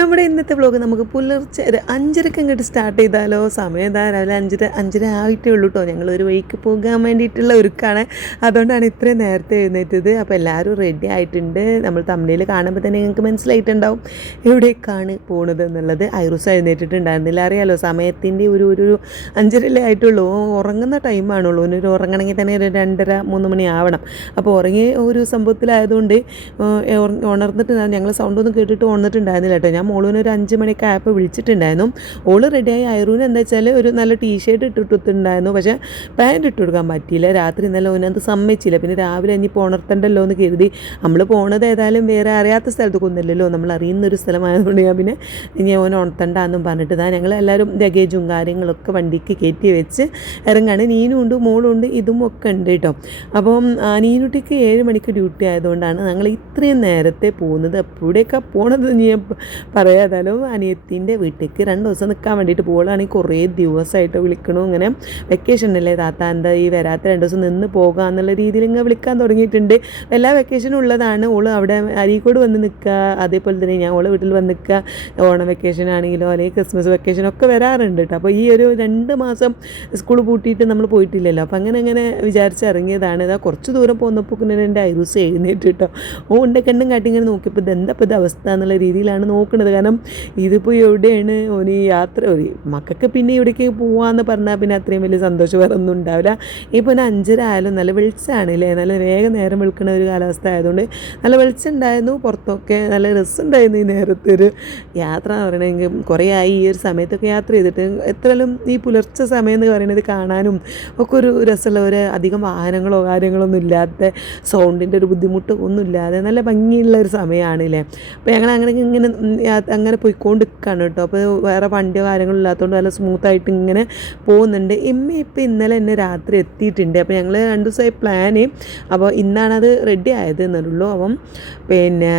നമ്മുടെ ഇന്നത്തെ വ്ലോഗ് നമുക്ക് പുലർച്ചെ ഒരു 5:30 അങ്ങോട്ട് സ്റ്റാർട്ട് ചെയ്താലോ. സമയം ഇതാ രാവിലെ 5:30 ആയിട്ടേ ഉള്ളൂ കേട്ടോ. ഞങ്ങൾ ഒരു വഴിക്ക് പോകാൻ വേണ്ടിയിട്ടുള്ള ഒരുക്കാണ്. അതുകൊണ്ടാണ് ഇത്രയും നേരത്തെ എഴുന്നേറ്റത്. അപ്പോൾ എല്ലാവരും റെഡി ആയിട്ടുണ്ട്. നമ്മൾ തമിഴിൽ കാണുമ്പോൾ തന്നെ നിങ്ങൾക്ക് മനസ്സിലായിട്ടുണ്ടാവും എവിടേക്കാണ് പോണത് എന്നുള്ളത്. ഐറൂസ് എഴുന്നേറ്റിട്ടുണ്ടായിരുന്നില്ല. അറിയാലോ സമയത്തിൻ്റെ ഒരു 5:30 ആയിട്ടുള്ളൂ. ഉറങ്ങുന്ന ടൈമാണുള്ളൂ. ഒരു ഉറങ്ങണമെങ്കിൽ തന്നെ ഒരു 2:30-3 മണി ആവണം. അപ്പോൾ ഉറങ്ങിയ ഒരു സംഭവത്തിലായതുകൊണ്ട് ഉണർന്നിട്ട് ഞങ്ങൾ സൗണ്ടൊന്നും കേട്ടിട്ട് ഉണർന്നിട്ടുണ്ടായിരുന്നില്ല കേട്ടോ. ഞാൻ മോളൂന് ഒരു 5 മണിയൊക്കെ ആയപ്പോൾ വിളിച്ചിട്ടുണ്ടായിരുന്നു. ഓള് റെഡിയായി. ഐറൂന് എന്താ വെച്ചാൽ ഒരു നല്ല ടീഷർട്ട് ഇട്ടിട്ടുണ്ടായിരുന്നു. പക്ഷേ പാൻറ്റ് ഇട്ട് കൊടുക്കാൻ പറ്റിയില്ല. രാത്രി ഇന്നലെ ഓനത് സമ്മതിച്ചില്ല. പിന്നെ രാവിലെ ഇനിയിപ്പോൾ ഉണർത്തണ്ടല്ലോ എന്ന് കരുതി. നമ്മൾ പോണത് ഏതായാലും വേറെ അറിയാത്ത സ്ഥലത്ത് കൊന്നില്ലല്ലോ, നമ്മൾ അറിയുന്നൊരു സ്ഥലമായതുകൊണ്ട് ഞാൻ പിന്നെ ഇനി ഓൻ ഉണർത്തണ്ടെന്നും പറഞ്ഞിട്ട് ഞങ്ങൾ എല്ലാവരും ലഗേജും കാര്യങ്ങളൊക്കെ വണ്ടിക്ക് കയറ്റി വെച്ച് ഇറങ്ങാണ്. നീനുണ്ട്, മോളുണ്ട്, ഇതും ഒക്കെ ഉണ്ട് കേട്ടോ. അപ്പം നീനുട്ടിക്ക് 7 മണിക്ക് ഡ്യൂട്ടി ആയതുകൊണ്ടാണ് ഞങ്ങൾ ഇത്രയും നേരത്തെ പോകുന്നത്. എപ്പോഴേക്കാണ് പോണത് ഞാൻ പറയാതാലും അനിയത്തിൻ്റെ വീട്ടിലേക്ക് 2 ദിവസം നിൽക്കാൻ വേണ്ടിയിട്ട് പോകാണെങ്കിൽ കുറേ ദിവസമായിട്ട് വിളിക്കണു. ഇങ്ങനെ വെക്കേഷനല്ലേ താത്ത, എന്താ ഈ വരാത്ത 2 ദിവസം നിന്ന് പോകാം എന്നുള്ള രീതിയിൽ ഇങ്ങനെ വിളിക്കാൻ തുടങ്ങിയിട്ടുണ്ട്. എല്ലാ വെക്കേഷനും ഉള്ളതാണ്. ഓള് അവിടെ അരീക്കോട് വന്ന് നിൽക്കുക, അതേപോലെ തന്നെ ഞാൻ ഓളെ വീട്ടിൽ വന്ന് നിൽക്കുക. ഓണം വെക്കേഷൻ ആണെങ്കിലോ അല്ലെങ്കിൽ ക്രിസ്മസ് വെക്കേഷനൊക്കെ വരാറുണ്ട് കേട്ടോ. അപ്പോൾ ഈ ഒരു 2 മാസം സ്കൂൾ പൂട്ടിയിട്ട് നമ്മൾ പോയിട്ടില്ലല്ലോ. അപ്പോൾ അങ്ങനെ വിചാരിച്ചിറങ്ങിയതാണ്. ഇതാ കുറച്ച് ദൂരം പോന്നപ്പോൾ എൻ്റെ ഐറൂസ് എഴുന്നേറ്റ് കേട്ടോ. ഓൻ്റെ കണ്ണും കാട്ടി ഇങ്ങനെ നോക്കിയപ്പോൾ ഇതെന്താ ഇപ്പോൾ ഇത് അവസ്ഥ എന്നുള്ള രീതിയിലാണ് നോക്കുന്നത്. കാരണം ഇതിപ്പോൾ എവിടെയാണ് ഓന് യാത്ര, ഒരു മക്കൾക്ക് പിന്നെ ഇവിടേക്ക് പോകാമെന്ന് പറഞ്ഞാൽ പിന്നെ അത്രയും വലിയ സന്തോഷം വേറെ ഒന്നും ഉണ്ടാവില്ല. ഇപ്പോൾ 5:30 ആയാലും നല്ല വെളിച്ചമാണല്ലേ, നല്ല വേഗം നേരം വെളുക്കുന്ന ഒരു കാലാവസ്ഥ ആയതുകൊണ്ട് നല്ല വെളിച്ചം ഉണ്ടായിരുന്നു. പുറത്തൊക്കെ നല്ല രസമുണ്ടായിരുന്നു ഈ നേരത്തെ ഒരു യാത്ര എന്ന് പറയണമെങ്കിൽ. കുറേ ആയി ഈ ഒരു സമയത്തൊക്കെ യാത്ര ചെയ്തിട്ട്. എത്രയും ഈ പുലർച്ചെ സമയം എന്ന് പറയുന്നത് കാണാനും ഒക്കെ ഒരു രസമുള്ള, ഒരു അധികം വാഹനങ്ങളോ കാര്യങ്ങളൊന്നും ഇല്ലാത്ത, സൗണ്ടിൻ്റെ ഒരു ബുദ്ധിമുട്ട് ഒന്നും ഇല്ലാതെ നല്ല ഭംഗിയുള്ള ഒരു സമയമാണല്ലേ. അപ്പോൾ ഞങ്ങൾ അങ്ങനെ പോയിക്കൊണ്ടിരിക്കുകയാണ് കേട്ടോ. അപ്പോൾ വേറെ വണ്ടിയോ കാര്യങ്ങളോ ഇല്ലാത്തതുകൊണ്ട് നല്ല സ്മൂത്തായിട്ട് ഇങ്ങനെ പോകുന്നുണ്ട്. ഇപ്പോൾ ഇന്നലെ എന്നെ രാത്രി എത്തിയിട്ടുണ്ട്. അപ്പോൾ ഞങ്ങൾ 2 ദിവസമായി പ്ലാന്. അപ്പോൾ ഇന്നാണത് റെഡി ആയത് എന്നുള്ളൂ. അപ്പം പിന്നെ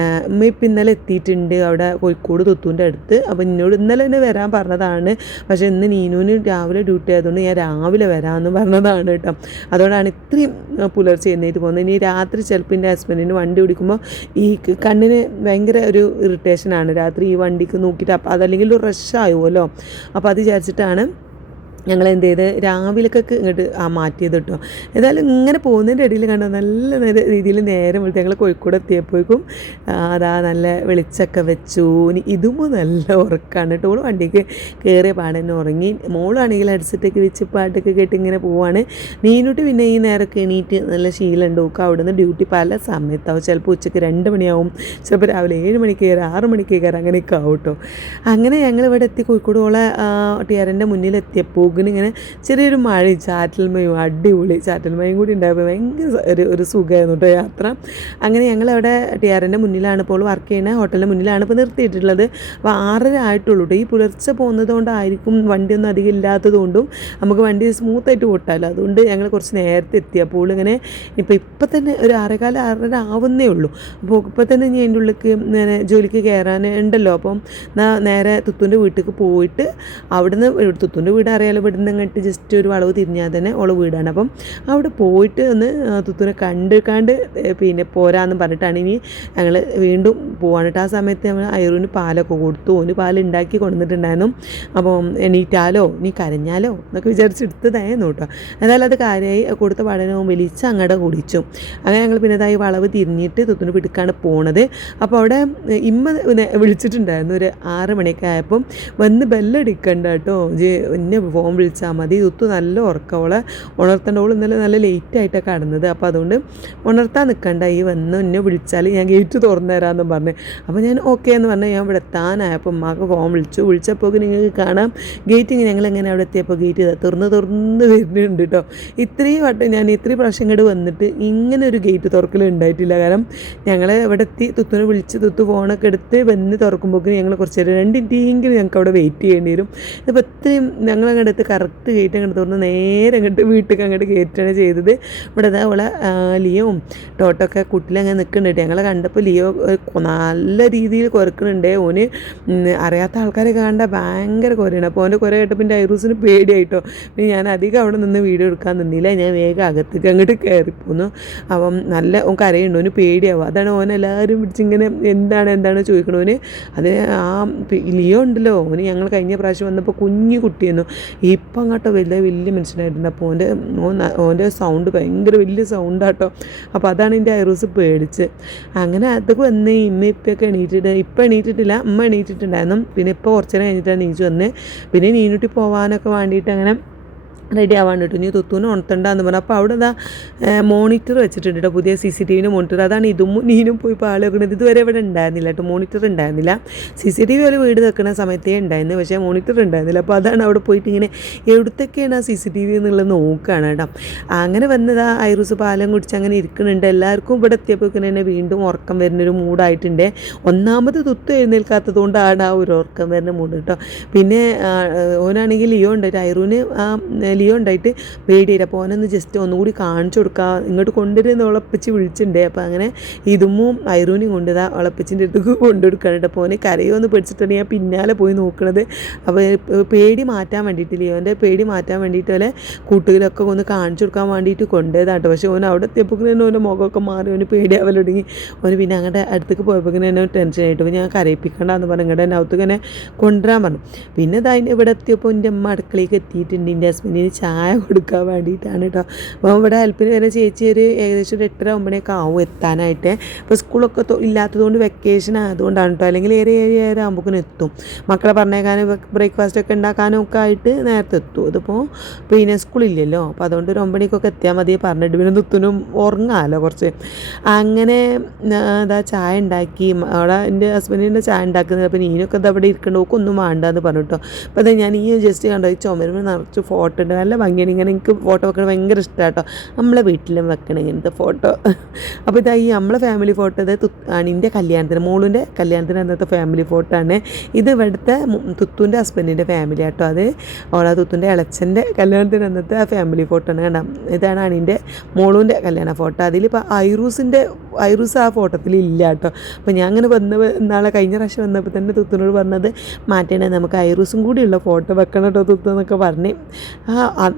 ഇപ്പോൾ ഇന്നലെ എത്തിയിട്ടുണ്ട് അവിടെ കോഴിക്കോട് തുത്തൂൻ്റെ അടുത്ത്. അപ്പോൾ എന്നോട് ഇന്നലെ തന്നെ വരാൻ പറഞ്ഞതാണ്. പക്ഷേ ഇന്ന് നീനുവിന് രാവിലെ ഡ്യൂട്ടി ആയതുകൊണ്ട് ഞാൻ രാവിലെ വരാമെന്ന് പറഞ്ഞതാണ് കേട്ടോ. അതുകൊണ്ടാണ് ഇത്രയും പുലർച്ചെ എഴുന്നേറ്റ് പോകുന്നത്. ഇനി രാത്രി ചിലപ്പോൾ എൻ്റെ ഹസ്ബൻഡിന് വണ്ടി ഓടിക്കുമ്പോൾ ഈ കണ്ണിന് ഭയങ്കര ഒരു ഇറിറ്റേഷനാണ് രാത്രി ഈ വണ്ടിക്ക് നോക്കിയിട്ട്. അപ്പോൾ അതല്ലെങ്കിൽ ഒരു റഷ് ആവുമല്ലോ. അപ്പോൾ അത് വിചാരിച്ചിട്ടാണ് ഞങ്ങൾ എന്ത് ചെയ്ത് രാവിലേക്കൊക്കെ ഇങ്ങോട്ട് മാറ്റിയത് കേട്ടോ. ഏതായാലും ഇങ്ങനെ പോകുന്നതിൻ്റെ ഇടയിൽ കണ്ടോ നല്ല രീതിയിൽ നേരം വിളിച്ച് ഞങ്ങൾ കോഴിക്കോട് എത്തിയപ്പോഴേക്കും അതാ നല്ല വെളിച്ചൊക്കെ വെച്ചു. ഇതും നല്ല ഉറക്കാണ് കേട്ടോ. ഓള് വണ്ടിക്ക് കയറിയ പാടന്നെ ഉറങ്ങി. മോളാണെങ്കിൽ ഹെഡ്സെറ്റൊക്കെ വെച്ച് പാട്ടൊക്കെ കേട്ട് ഇങ്ങനെ പോവാണ്. നീനുട്ടി പിന്നെ ഈ നേരമൊക്കെ എണീറ്റ് നല്ല ശീലമുണ്ട്. ഒക്കെ അവിടെ നിന്ന് ഡ്യൂട്ടി പല സമയത്താവും. ചിലപ്പോൾ ഉച്ചയ്ക്ക് 2 മണിയാവും, ചിലപ്പോൾ രാവിലെ 7 മണിക്ക് കയറി 6 മണിക്ക് കയറി അങ്ങനെയൊക്കെ ആവും കേട്ടോ. അങ്ങനെ ഞങ്ങൾ ഇവിടെ എത്തി കോഴിക്കോട് ഓളെ ടിയറിൻ്റെ മുന്നിലെത്തിയപ്പോൾ ഇങ്ങനെ ചെറിയൊരു മഴയും ചാറ്റൽ മഴയും, അടിപൊളി ചാറ്റൽ മഴയും കൂടി ഉണ്ടായപ്പോൾ ഭയങ്കര ഒരു സുഖമായിരുന്നു കേട്ടോ യാത്ര. അങ്ങനെ ഞങ്ങളവിടെ ടിയാറിൻ്റെ മുന്നിലാണ് ഇപ്പോൾ വർക്ക് ചെയ്യുന്ന ഹോട്ടലിൻ്റെ മുന്നിലാണ് ഇപ്പോൾ നിർത്തിയിട്ടുള്ളത്. അപ്പോൾ 6:30 ആയിട്ടുള്ളൂ കേട്ടോ. ഈ പുലർച്ചെ പോകുന്നത് കൊണ്ടായിരിക്കും, വണ്ടിയൊന്നും അധികം ഇല്ലാത്തത് കൊണ്ടും നമുക്ക് വണ്ടി സ്മൂത്തായിട്ട് ഓട്ടാമല്ലോ. അതുകൊണ്ട് ഞങ്ങൾ കുറച്ച് നേരത്തെ എത്തി. അപ്പോൾ ഇങ്ങനെ ഇപ്പം തന്നെ ഒരു 6:15 6:30 ആവുന്നേ ഉള്ളൂ. അപ്പോൾ ഇപ്പം തന്നെ ഇനി അതിൻ്റെ ഉള്ളിലേക്ക് ജോലിക്ക് കയറാൻ ഉണ്ടല്ലോ. അപ്പം നേരെ തുത്തൂൻ്റെ വീട്ടിലേക്ക് പോയിട്ട് അവിടുന്ന്, തുത്തൂൻ്റെ വീട് അറിയാലോ, ഇവിടുന്ന് അങ്ങോട്ട് ജസ്റ്റ് ഒരു വളവ് തിരിഞ്ഞാൽ തന്നെ ഓളെ വീടാണ്. അപ്പം അവിടെ പോയിട്ട് ഒന്ന് തുത്തൂനെ കണ്ട് പിന്നെ പോരാന്ന് പറഞ്ഞിട്ടാണ് ഇനി ഞങ്ങൾ വീണ്ടും പോവാണ് കേട്ടോ. ആ സമയത്ത് നമ്മൾ ഐറൂന് പാലൊക്കെ കൊടുത്തു. ഓന് പാലുണ്ടാക്കി കൊണ്ടുവന്നിട്ടുണ്ടായിരുന്നു. അപ്പം എണീറ്റാലോ നീ കരഞ്ഞാലോ എന്നൊക്കെ വിചാരിച്ചെടുത്തതായിരുന്നു കേട്ടോ. എന്നാലും അത് കാര്യമായി കൊടുത്ത പഠനവും വലിച്ച് അങ്ങടെ കുടിച്ചു. അങ്ങനെ ഞങ്ങൾ പിന്നെ ഇതായി വളവ് തിരിഞ്ഞിട്ട് തുത്തൂന് പിടിക്കാണ് പോണത്. അപ്പോൾ അവിടെ ഇമ്മ വിളിച്ചിട്ടുണ്ടായിരുന്നു ഒരു 6 മണിയൊക്കെ ആയപ്പം, വന്ന് ബെല്ലടിക്കണ്ട കേട്ടോ, എന്നെ ഫോൺ വിളിച്ചാൽ മതി. തുത്തു നല്ല ഉറക്കവളെ ഉണർത്തേണ്ട. ഓൾ ഇന്നലെ നല്ല ലേറ്റായിട്ടാണ് കടന്നത്. അപ്പോൾ അതുകൊണ്ട് ഉണർത്താൻ നിൽക്കണ്ട, ഈ വന്ന് എന്നെ വിളിച്ചാൽ ഞാൻ ഗേറ്റ് തുറന്നു തരാമെന്നും പറഞ്ഞു. അപ്പോൾ ഞാൻ ഓക്കെ എന്ന് പറഞ്ഞാൽ ഞാൻ ഇവിടെ എത്താനായപ്പോൾ ഉമ്മാക്ക് ഫോൺ വിളിച്ചപ്പോൾ നിങ്ങൾക്ക് കാണാം ഗേറ്റിങ് ഞങ്ങളെങ്ങനെ അവിടെ എത്തിയപ്പോൾ ഗേറ്റ് തുറന്ന് വരുന്നുണ്ട് കേട്ടോ. ഇത്രയും വട്ടം ഞാൻ ഇത്രയും പ്രാവശ്യം ഇങ്ങോട്ട് വന്നിട്ട് ഇങ്ങനെ ഒരു ഗേറ്റ് തുറക്കൽ ഉണ്ടായിട്ടില്ല. കാരണം ഞങ്ങൾ ഇവിടെ എത്തി തുത്തുനെ വിളിച്ച് തുത്തു ഫോണൊക്കെ എടുത്ത് വന്ന് തുറക്കുമ്പോൾ ഞങ്ങൾ കുറച്ച് നേരം 2 മിനിറ്റെങ്കിലും ഞങ്ങൾക്ക് അവിടെ വെയിറ്റ് ചെയ്യേണ്ടി വരും. ഇപ്പോൾ ഇത്രയും ഞങ്ങളങ്ങോട്ട് എടുത്ത് കറക്റ്റ് ഗേറ്റ് അങ്ങോട്ട് തുറന്ന് നേരെ അങ്ങോട്ട് വീട്ടിലേക്ക് അങ്ങോട്ട് കയറ്റുകയാണ് ചെയ്തത്. ഇവിടെ ഇതാ അവളെ ലിയോവും ടോട്ടൊക്കെ കുട്ടിലങ്ങനെ നിൽക്കുന്നുണ്ട്. ഞങ്ങളെ കണ്ടപ്പോൾ ലിയോ നല്ല രീതിയിൽ കുരക്കുന്നുണ്ട്. ഓന് അറിയാത്ത ആൾക്കാരെ കണ്ട ഭയങ്കര കുരയാണ്. അപ്പോൾ ഓൻ്റെ കുര കേട്ടപ്പോൾ എൻ്റെ ഐറൂസിന് പേടിയായിട്ടോ. പിന്നെ ഞാൻ അധികം അവിടെ നിന്ന് വീഡിയോ എടുക്കാൻ നിന്നില്ല. ഞാൻ വേഗം അകത്തേക്ക് അങ്ങോട്ട് കയറിപ്പോന്നു. അപ്പം നല്ല ഓൻ കരയുണ്ട്, ഓന് പേടിയാവും. അതാണ് ഓനെല്ലാവരും പിടിച്ചിങ്ങനെ എന്താണ് ചോദിക്കണോന്. അത് ആ ലിയോ ഉണ്ടല്ലോ, ഓന് ഞങ്ങൾ കഴിഞ്ഞ പ്രാവശ്യം വന്നപ്പോൾ കുഞ്ഞു കുട്ടിയെന്നു, ഇപ്പം അങ്ങോട്ടോ വലിയ മനുഷ്യനായിട്ടുണ്ട്. അപ്പോൾ ഓൻ്റെ സൗണ്ട് ഭയങ്കര വലിയ സൗണ്ടാട്ടോ. അപ്പോൾ അതാണ് എൻ്റെ ഐറൂസ് പേടിച്ച്. അങ്ങനെ അതൊക്കെ വന്ന് ഇപ്പൊക്കെ ഇപ്പം എണീറ്റിട്ടില്ല, അമ്മ എണീറ്റിട്ടുണ്ടായിരുന്നു. പിന്നെ ഇപ്പോൾ കുറച്ച് നേരം കഴിഞ്ഞിട്ടാണ് നീച്ചു വന്ന്. പിന്നെ നീനുട്ടി പോകാനൊക്കെ വേണ്ടിയിട്ട് അങ്ങനെ റെഡി ആവാൻ കേട്ടോ. നീ തുത്തൂനെ ഉണർത്തണ്ടെന്ന് പറഞ്ഞു. അപ്പോൾ അവിടെ മോണിറ്റർ വെച്ചിട്ടുണ്ട് കേട്ടോ, പുതിയ CCTV മോണിറ്റർ. അതാണ് ഇതും നീനും പോയി പാൽ വെക്കണത്. ഇതുവരെ ഇവിടെ ഉണ്ടായിരുന്നില്ല കേട്ടോ, മോണിറ്റർ ഉണ്ടായിരുന്നില്ല. CCTV ഒരു വീട് വെക്കുന്ന സമയത്തേ ഉണ്ടായിരുന്നു, പക്ഷേ മോണിറ്റർ ഉണ്ടായിരുന്നില്ല. അപ്പോൾ അതാണ് അവിടെ പോയിട്ട് ഇങ്ങനെ എവിടത്തൊക്കെയാണ് ആ CCTV എന്നുള്ളത് നോക്കുകയാണ് കേട്ടോ. അങ്ങനെ വന്നതാ ഐറൂസ് പാലം കുടിച്ച് അങ്ങനെ ഇരിക്കുന്നുണ്ട്. എല്ലാവർക്കും ഇവിടെ എത്തിയപ്പോൾ തന്നെ വീണ്ടും ഉറക്കം വരുന്നൊരു മൂഡായിട്ടുണ്ട്. ഒന്നാമത് തുത്തു എഴുന്നേൽക്കാത്തത് കൊണ്ടാണ് ആ ഒരു ഉറക്കം വരുന്ന മൂഡ് കേട്ടോ. പിന്നെ ഓനാണെങ്കിൽ ലിയോ ഉണ്ടായിട്ട് ഐറൂന് ലിയോ ഉണ്ടായിട്ട് പേടിയില്ല. അപ്പോൾ ഓനൊന്ന് ജസ്റ്റ് ഒന്നുകൂടി കാണിച്ചു കൊടുക്കുക, ഇങ്ങോട്ട് കൊണ്ടുവരുന്ന ഉളപ്പിച്ച് വിളിച്ചിട്ടുണ്ട്. അപ്പോൾ അങ്ങനെ ഇതുമ്മും ഐറൂനെയും കൊണ്ടുതാ ഉളപ്പിച്ചിൻ്റെ അടുത്തേക്ക് കൊണ്ടുകൊടുക്കാനുണ്ട്. അപ്പോൾ ഓനെ കരയോന്ന് പേടിച്ചിട്ടാണ് ഞാൻ പിന്നാലെ പോയി നോക്കണത്. അപ്പോൾ പേടി മാറ്റാൻ വേണ്ടിയിട്ട്, ലിയോൻ്റെ പേടി മാറ്റാൻ വേണ്ടിയിട്ട് പോലെ കൂട്ടുകാരൊക്കെ ഒന്ന് കാണിച്ചു കൊടുക്കാൻ വേണ്ടിയിട്ട് കൊണ്ടുപോയതാട്ടോ. പക്ഷേ ഓൻ അവിടെ എത്തിയപ്പോൾ തന്നെ ഓൻ്റെ മുഖമൊക്കെ മാറി, ഓന് പേടിയാവൽ തുടങ്ങി. ഓന് പിന്നെ അങ്ങോട്ട് അടുത്തേക്ക് പോയപ്പോൾ തന്നെ ടെൻഷനായിട്ട് ഞാൻ കരയിപ്പിക്കണ്ടെന്ന് പറഞ്ഞു ഇങ്ങോട്ട് എന്നെ അകത്തേക്ക് തന്നെ കൊണ്ടുവരാൻ പറഞ്ഞു. പിന്നെ അതിൻ്റെ ഇവിടെ എത്തിയപ്പോൾ എൻ്റെ അമ്മ അടുക്കളയ്ക്ക് എത്തിയിട്ടുണ്ട്. എൻ്റെ ഹസ്ബൻഡിന് ചായ കൊടുക്കാൻ വേണ്ടിയിട്ടാണ് കേട്ടോ. അപ്പോൾ ഇവിടെ ഹെൽപ്പിന് വരെ ചേച്ചി ഏകദേശം ഒരു 8:30 ആവും എത്താനായിട്ട്. ഇപ്പോൾ സ്കൂളൊക്കെ ഇല്ലാത്തതുകൊണ്ട് വെക്കേഷൻ ആയതുകൊണ്ടാണ് കേട്ടോ. അല്ലെങ്കിൽ 7 ആകുമ്പോഴേക്കും എത്തും. മക്കളെ പറഞ്ഞേക്കാനും ബ്രേക്ക്ഫാസ്റ്റൊക്കെ ഉണ്ടാക്കാനും ഒക്കെ ആയിട്ട് നേരത്തെ എത്തും. ഇതിപ്പോൾ പിന്നെ സ്കൂളില്ലല്ലോ, അപ്പോൾ അതുകൊണ്ട് ഒരു 9 എത്തിയാൽ മതി പറഞ്ഞിട്ട് പിന്നെ തുത്തനും ഉറങ്ങാമല്ലോ കുറച്ച്. അങ്ങനെ അതാ ചായ ഉണ്ടാക്കി. അവിടെ എൻ്റെ ഹസ്ബൻഡിൻ്റെ ചായ ഉണ്ടാക്കുന്നത്. അപ്പോൾ നീനൊക്കെ ഇത് അവിടെ ഇരിക്കണ്ട, ഒക്കെ ഒന്നും വേണ്ടെന്ന് പറഞ്ഞു കേട്ടോ. അപ്പോൾ അതെ ഞാൻ ജസ്റ്റ് കണ്ടോ, ഈ ചുമരുമ്പോൾ നിറച്ച് ഫോട്ടോ ഉണ്ട്, നല്ല ഭംഗിയാണ്. ഇങ്ങനെ എനിക്ക് ഫോട്ടോ വെക്കണം ഭയങ്കര ഇഷ്ടമാണ് കേട്ടോ. നമ്മളെ വീട്ടിലും വെക്കണം ഇങ്ങനത്തെ ഫോട്ടോ. അപ്പോൾ ഇതാ ഈ നമ്മളെ ഫാമിലി ഫോട്ടോ ഇത് അണിൻ്റെ കല്യാണത്തിന്, മോളുൻ്റെ കല്യാണത്തിന് അന്നത്തെ ഫാമിലി ഫോട്ടോ ആണ് ഇത്. ഇവിടുത്തെ തുത്തുൻ്റെ ഹസ്ബൻഡിൻ്റെ ഫാമിലി കേട്ടോ. അത് ഓളാ തുത്തുൻ്റെ ഇളച്ചൻ്റെ കല്യാണത്തിന് അന്നത്തെ ആ ഫാമിലി ഫോട്ടോ ആണ് കണ്ടോ. ഇതാണ് അണിൻ്റെ മോളുൻ്റെ കല്യാണ ഫോട്ടോ. അതിലിപ്പോൾ ഐറൂസ് ആ ഫോട്ടോത്തിൽ ഇല്ല കേട്ടോ. അപ്പോൾ ഞാൻ അങ്ങനെ നാളെ കഴിഞ്ഞ പ്രാവശ്യം വന്നപ്പോൾ തന്നെ തുത്തുനോട് പറഞ്ഞത് മാറ്റേണ്ടേ, നമുക്ക് ഐറൂസും കൂടിയുള്ള ഫോട്ടോ വെക്കണം കേട്ടോ തുത്തു എന്നൊക്കെ പറഞ്ഞ്